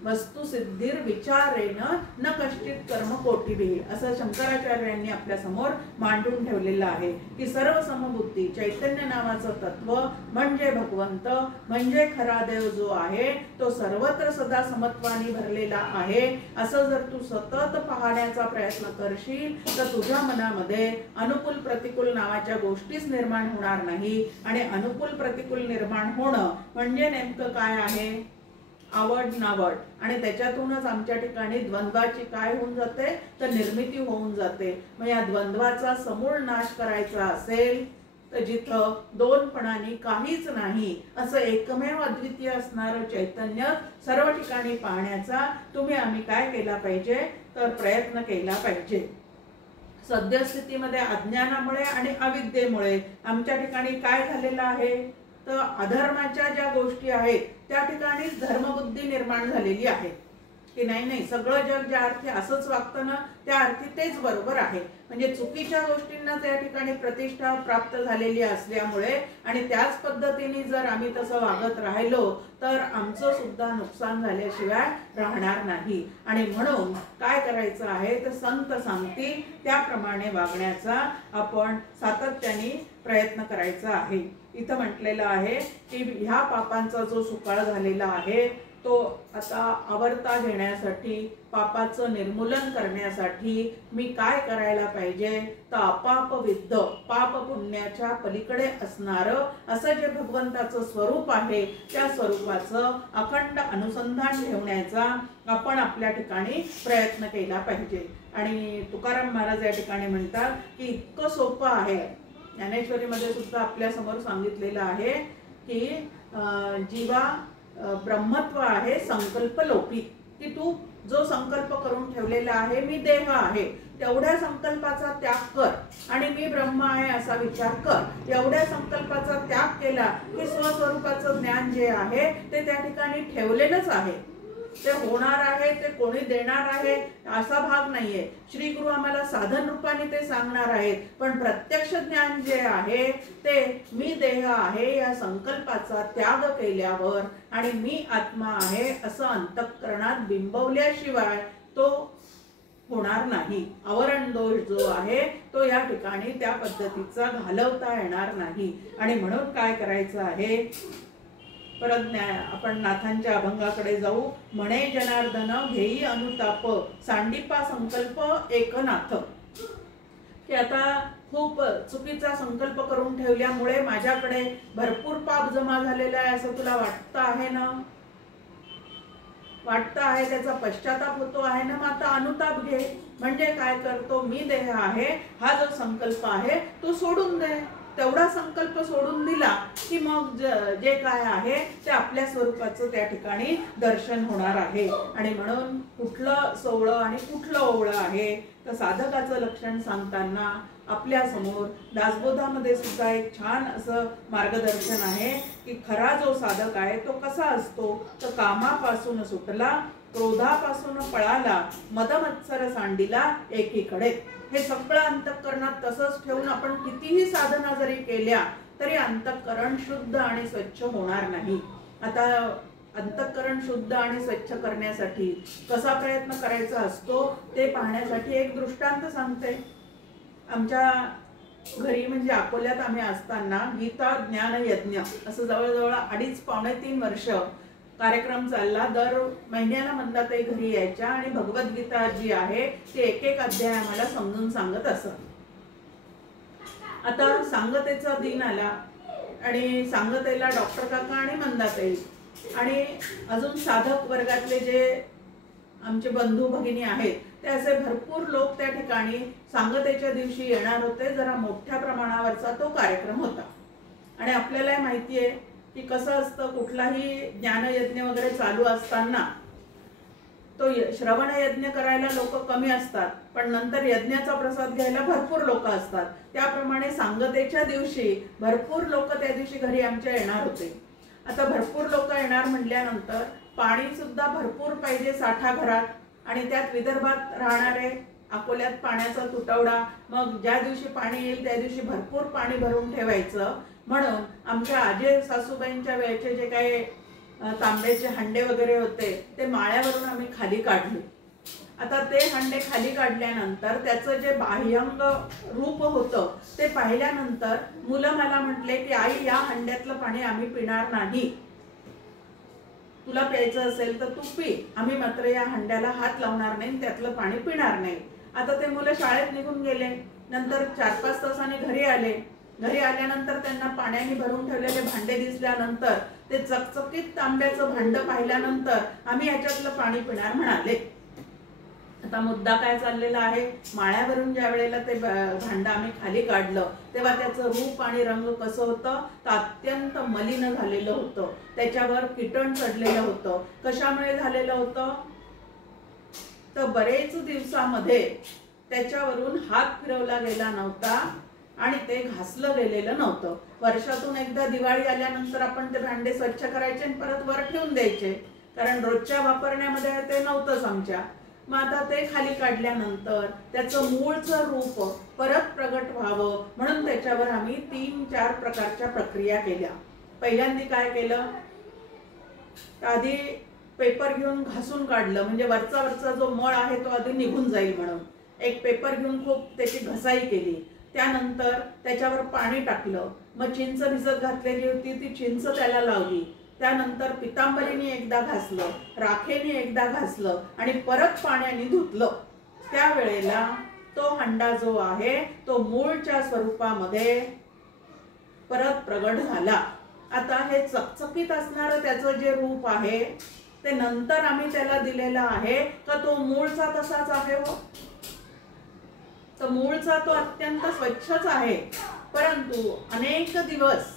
वस्तुसिद्धीर विचारेन न कष्टित कर्म कोटिभी असं शंकराचार्यांनी आपल्या समोर मांडून ठेवलेलं आहे की सर्व समबुद्धी चैतन्य नावाचं तत्व म्हणजे भगवंत म्हणजे खरा देव जो आहे तो सर्वत्र सदा समत्वानी भरलेला आहे असं जर तू सतत पाहण्याचा प्रयत्न करशील तर तुझ्या मनामध्ये अनुकूल प्रतिकूल नावाच्या गोष्टीच निर्माण होणार नाही. आणि अनुकूल प्रतिकूल निर्माण होणं म्हणजे नेमकं काय आहे आवड नावड. आणि त्याच्यातूनच आमच्या ठिकाणी द्वंद्वाची काय होऊन जाते तर निर्मिती होऊन जाते. मग या द्वंद्वाचा समूळ नाश करायचा असेल तर जिथं दोनपणाने काहीच नाही असं एकमेव अद्वितीय असणारं चैतन्य सर्व ठिकाणी पाहण्याचा तुम्ही आम्ही काय केला पाहिजे तर प्रयत्न केला पाहिजे. सद्यस्थितीमध्ये अज्ञानामुळे आणि अविद्येमुळे आमच्या ठिकाणी काय झालेलं आहे तर अधर्माच्या ज्या गोष्टी आहेत त्या ठिकाणी धर्मबुद्धी निर्माण झालेली आहे की नाही सगळं जग ज्या अर्थी असंच वागतं ना त्या अर्थी तेच बरोबर आहे. म्हणजे चुकीच्या गोष्टींना त्या ठिकाणी प्रतिष्ठा प्राप्त झालेली असल्यामुळे आणि त्याच पद्धतीने जर आम्ही तसं वागत राहिलो तर आमचं सुद्धा नुकसान झाल्याशिवाय राहणार नाही. आणि म्हणून काय करायचं आहे तर संत सांगतील त्याप्रमाणे वागण्याचा आपण सातत्याने प्रयत्न करायचा आहे. इथं म्हटलेलं आहे की ह्या पापांचा जो सुकाळ झालेला आहे तो आता आवर्ता घेण्यासाठी पापाचं निर्मूलन करण्यासाठी मी काय करायला पाहिजे तर अपाप विद्ध पाप पुण्याच्या पलीकडे असणारं असं जे भगवंताचं स्वरूप आहे त्या स्वरूपाचं अखंड अनुसंधान ठेवण्याचा आपण आपल्या ठिकाणी प्रयत्न केला पाहिजे. आणि तुकाराम महाराज या ठिकाणी म्हणतात की इतकं सोपं आहे. ज्ञानेश्वरीमध्ये सुद्धा आपल्या समोर सांगितलेलं आहे की जीवा ब्रह्मत्व आहे संकल्प लोपी. की तू जो संकल्प करून ठेवलेला आहे मी देह आहे तेवढ्या संकल्पाचा त्याग कर आणि मी ब्रह्म आहे असा विचार कर. एवढ्या संकल्पाचा त्याग केला की स्वस्वरूपाचं ज्ञान जे आहे ते त्या ठिकाणी ठेवलेलंच आहे. ते होणार आहे ते कोणी देणार आहे असा भाग नाहीये. श्री गुरु आम्हाला साधन रूपाने ते सांगणार आहेत. पण प्रत्यक्ष ज्ञान जे आहे ते मी देह आहे या संकल्पाचा त्याग केल्यावर आणि मी आत्मा आहे असं अंतःकरणात बिंबवल्याशिवाय तो होणार नाही. आवरण दोष जो आहे तो या ठिकाणी त्या पद्धतीचा घालवता येणार नाही. आणि म्हणून काय करायचं आहे परत आपण नाथांच्या अभंगाकडे जाऊ. म्हणे जनार्दन घेई अनुताप, सांडीपा संकल्प एकनाथ. की आता खूप चुकीचा संकल्प करून ठेवल्यामुळे माझ्याकडे भरपूर पाप जमा झालेला आहे असं तुला वाटतं आहे ना? वाटतं आहे, त्याचा पश्चाताप होतो आहे ना? मग आता अनुताप घे. म्हणजे काय करतो? मी देह आहे हा जो संकल्प आहे तो सोडून दे. तेवढा संकल्प सोडून दिला की मग जे काय आहे ते आपल्या स्वरूपाचं त्या ठिकाणी दर्शन होणार आहे. आणि म्हणून कुठलं सोवळं आणि कुठलं ओवळं आहे तर साधकाचं लक्षण सांगताना आपल्या समोर दासबोधामध्ये सुद्धा एक छान असं मार्गदर्शन आहे की खरा जो साधक आहे तो कसा असतो तर कामापासून सुटला, क्रोधापासून पळाला, मदमत्सर सांडिला एकीकडे. हे सगळं अंतःकरणात तसंच ठेवून आपण कितीही साधना जरी केल्या तरी अंतःकरण शुद्ध आणि स्वच्छ होणार नाही. आता अंतःकरण शुद्ध आणि स्वच्छ करण्यासाठी कसा प्रयत्न करायचा असतो ते पाहण्यासाठी एक दृष्टांत सांगते. आमच्या घरी म्हणजे अकोल्यात आम्ही असताना गीता ज्ञान यज्ञ असं जवळजवळ 2.5-3 वर्ष कार्यक्रम चालला. दर महिन्याला मंदाताई घरी यायच्या आणि भगवद्गीता जी आहे ते एक अध्याय आम्हाला समजून सांगत असत. आता सांगतेचा दिन आला आणि सांगतेला डॉक्टर काका आणि मंदाताई आणि अजून साधक वर्गातले जे आमचे बंधू भगिनी आहेत ते असे भरपूर लोक त्या ठिकाणी सांगतेच्या दिवशी येणार होते. जरा मोठ्या प्रमाणावरचा तो कार्यक्रम होता. आणि आपल्याला माहिती आहे की कसं असतं, कुठलाही ज्ञानयज्ञ वगैरे चालू असताना तो श्रवण यज्ञ करायला लोक कमी असतात पण नंतर यज्ञाचा प्रसाद घ्यायला भरपूर लोक असतात. त्याप्रमाणे सांगतेच्या दिवशी भरपूर लोक त्या दिवशी घरी आमच्या येणार होते. आता भरपूर लोक येणार म्हटल्यानंतर पाणी सुद्धा भरपूर पाहिजे साठा घरात. आणि त्यात विदर्भात राहणारे, अकोल्यात पाण्याचा तुटवडा, मग ज्या दिवशी पाणी येईल त्या दिवशी भरपूर पाणी भरून ठेवायचं. म्हणून आमच्या आजी सासूबाईंच्या वेळेचे जे काही तांब्याचे हंडे वगैरे होते ते माळ्यावरून आम्ही खाली काढले. आता ते हंडे खाली काढल्यानंतर त्याचं जे बाह्यंग रूप होतं ते पाहिल्यानंतर मुलं मला म्हटले की आई या हंड्यातलं पाणी आम्ही पिणार नाही, तुला प्यायचं असेल तर तू पी, आम्ही मात्र या हंड्याला हात लावणार नाही, त्यातलं पाणी पिणार नाही. आता ते मुलं शाळेत निघून गेले. नंतर 4-5 तासांनी घरी आले. घरी आल्यानंतर त्यांना पाण्याने भरून ठेवलेले भांडे दिसल्यानंतर ते चकचकीत तांब्याचं भांड पाहिल्यानंतर आम्ही याच्यातलं पाणी पिणार म्हणाले. आता मुद्दा काय चाललेला आहे, माळ्यावरून ज्या वेळेला ते भांड आम्ही खाली काढलं तेव्हा त्याचं रूप आणि रंग कसं होतं तर अत्यंत मलिन झालेलं होतं. त्याच्यावर कीटण चढलेलं होतं. कशामुळे झालेलं होतं तर बरेच दिवसामध्ये त्याच्यावरून हात फिरवला गेला नव्हता आणि ते घासलं गेलेलं नव्हतं. वर्षातून एकदा दिवाळी आल्यानंतर आपण ते भांडे स्वच्छ करायचे आणि परत वर ठेवून द्यायचे, कारण रोजच्या वापरण्यामध्ये ते नव्हतंच आमच्या. मग आता ते खाली काढल्यानंतर त्याचं मूळचं रूप परत प्रगट व्हावं म्हणून त्याच्यावर आम्ही 3-4 प्रकारच्या प्रक्रिया केल्या. पहिल्यांदा काय केलं, आधी पेपर घेऊन घासून काढलं, म्हणजे वरचा जो मळ आहे तो आधी निघून जाईल म्हणून एक पेपर घेऊन खूप त्याची घसाई केली. त्यानंतर त्याच्यावर पाणी टाकलं, मग चिंच भिजत घातलेली होती ती चिंच त्याला लावली. त्यानंतर पितांबरीने एकदा घासलं, राखेने एकदा घासलं आणि परत पाण्याने धुतलं. त्यावेळेला तो हंडा जो आहे तो मूळच्या स्वरूपामध्ये परत प्रगट झाला. आता हे चकचकीत असणारं त्याचं जे रूप आहे ते नंतर आम्ही त्याला दिलेलं आहे का तो मूळचा तसाच आहे हो, तर मूळचा तो अत्यंत स्वच्छच आहे, परंतु अनेक दिवस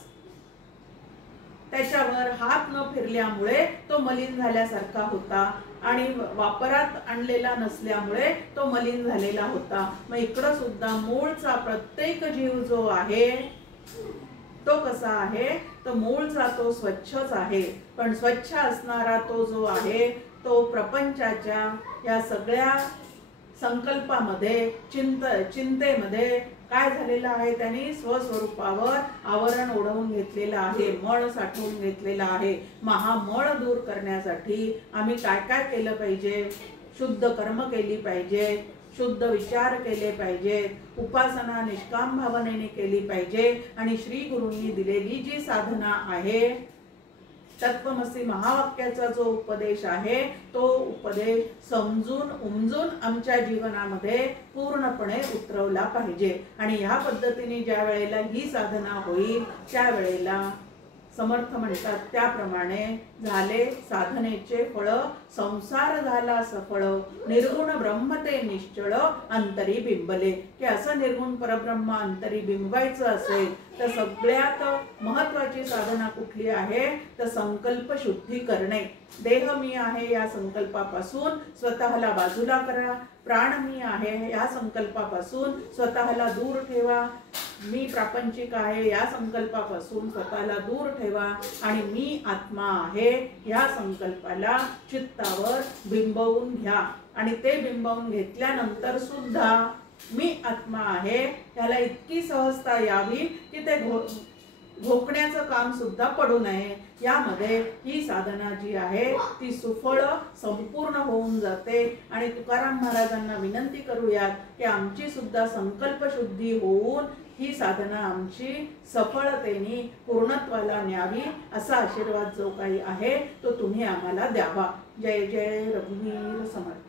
त्याच्यावर हात न फिरल्यामुळे तो मलिन झाल्यासारखा होता आणि वापरात आणलेला नसल्यामुळे तो मलिन झालेला होता. मग इकडं सुद्धा मूळचा प्रत्येक जीव जो आहे तो कसा आहे तर मूळचा तो स्वच्छच आहे, पण स्वच्छ असणारा तो जो आहे तो प्रपंचाच्या या सगळ्या संकल्पामध्ये चिंतेमध्ये काय झालेलं आहे, त्यांनी स्वस्वरूपावर आवरण ओढवून घेतलेलं आहे, मळ साठवून घेतलेला आहे. महामळ दूर करण्यासाठी आम्ही काय काय केलं पाहिजे, शुद्ध कर्म केली पाहिजे, शुद्ध विचार केले पाहिजेत, उपासना निष्काम भावनेने केली पाहिजे आणि श्री गुरूंनी दिलेली जी साधना आहे तत्वमसी महावाक्याचा जो उपदेश आहे तो उपदेश समजून उमजून आमच्या जीवनामध्ये पूर्णपणे उतरवला पाहिजे। आणि ह्या पद्धतीने ज्या वेळेला ही साधना होईल त्यावेळेला समर्थ म्हणतात त्याप्रमाणे झाले साधनेचे फळ, संसार झाला सफळ, निर्गुण ब्रह्म ते निश्चळ अंतरी बिंबले। की असं निर्गुण परब्रह्म अंतरी बिंबायचं असेल तर सगळ्यात महत्वाची साधना कुठली आहे तर संकल्प शुद्धी करणे। देह मी आहे या संकल्पापासून स्वतःला बाजूला करा, प्राण मी आहे या संकल्पापासून स्वतःला दूर ठेवा, मी प्रापंचिक आहे या संकल्पापासून स्वतःला दूर ठेवा आणि मी आत्मा आहे या संकल्पाला चित्तावर बिंबवून घ्या। आणि ते बिंबवून घेतल्यानंतर सुद्धा मी आत्मा आहे त्याला इतकी सहजता यावी की ते घोकण्याचं काम सुद्धा पडू नये। यामध्ये ही साधना जी आहे ती सुफळ संपूर्ण होऊन जाते। आणि तुकाराम महाराजांना विनंती करूयात की आमची सुद्धा संकल्प शुद्धी होऊन ही साधना आमची सफळतेने पूर्णत्वाला न्यावी असा आशीर्वाद जो काही आहे तो तुम्ही आम्हाला द्यावा। जय जय रघुवीर समर्थ।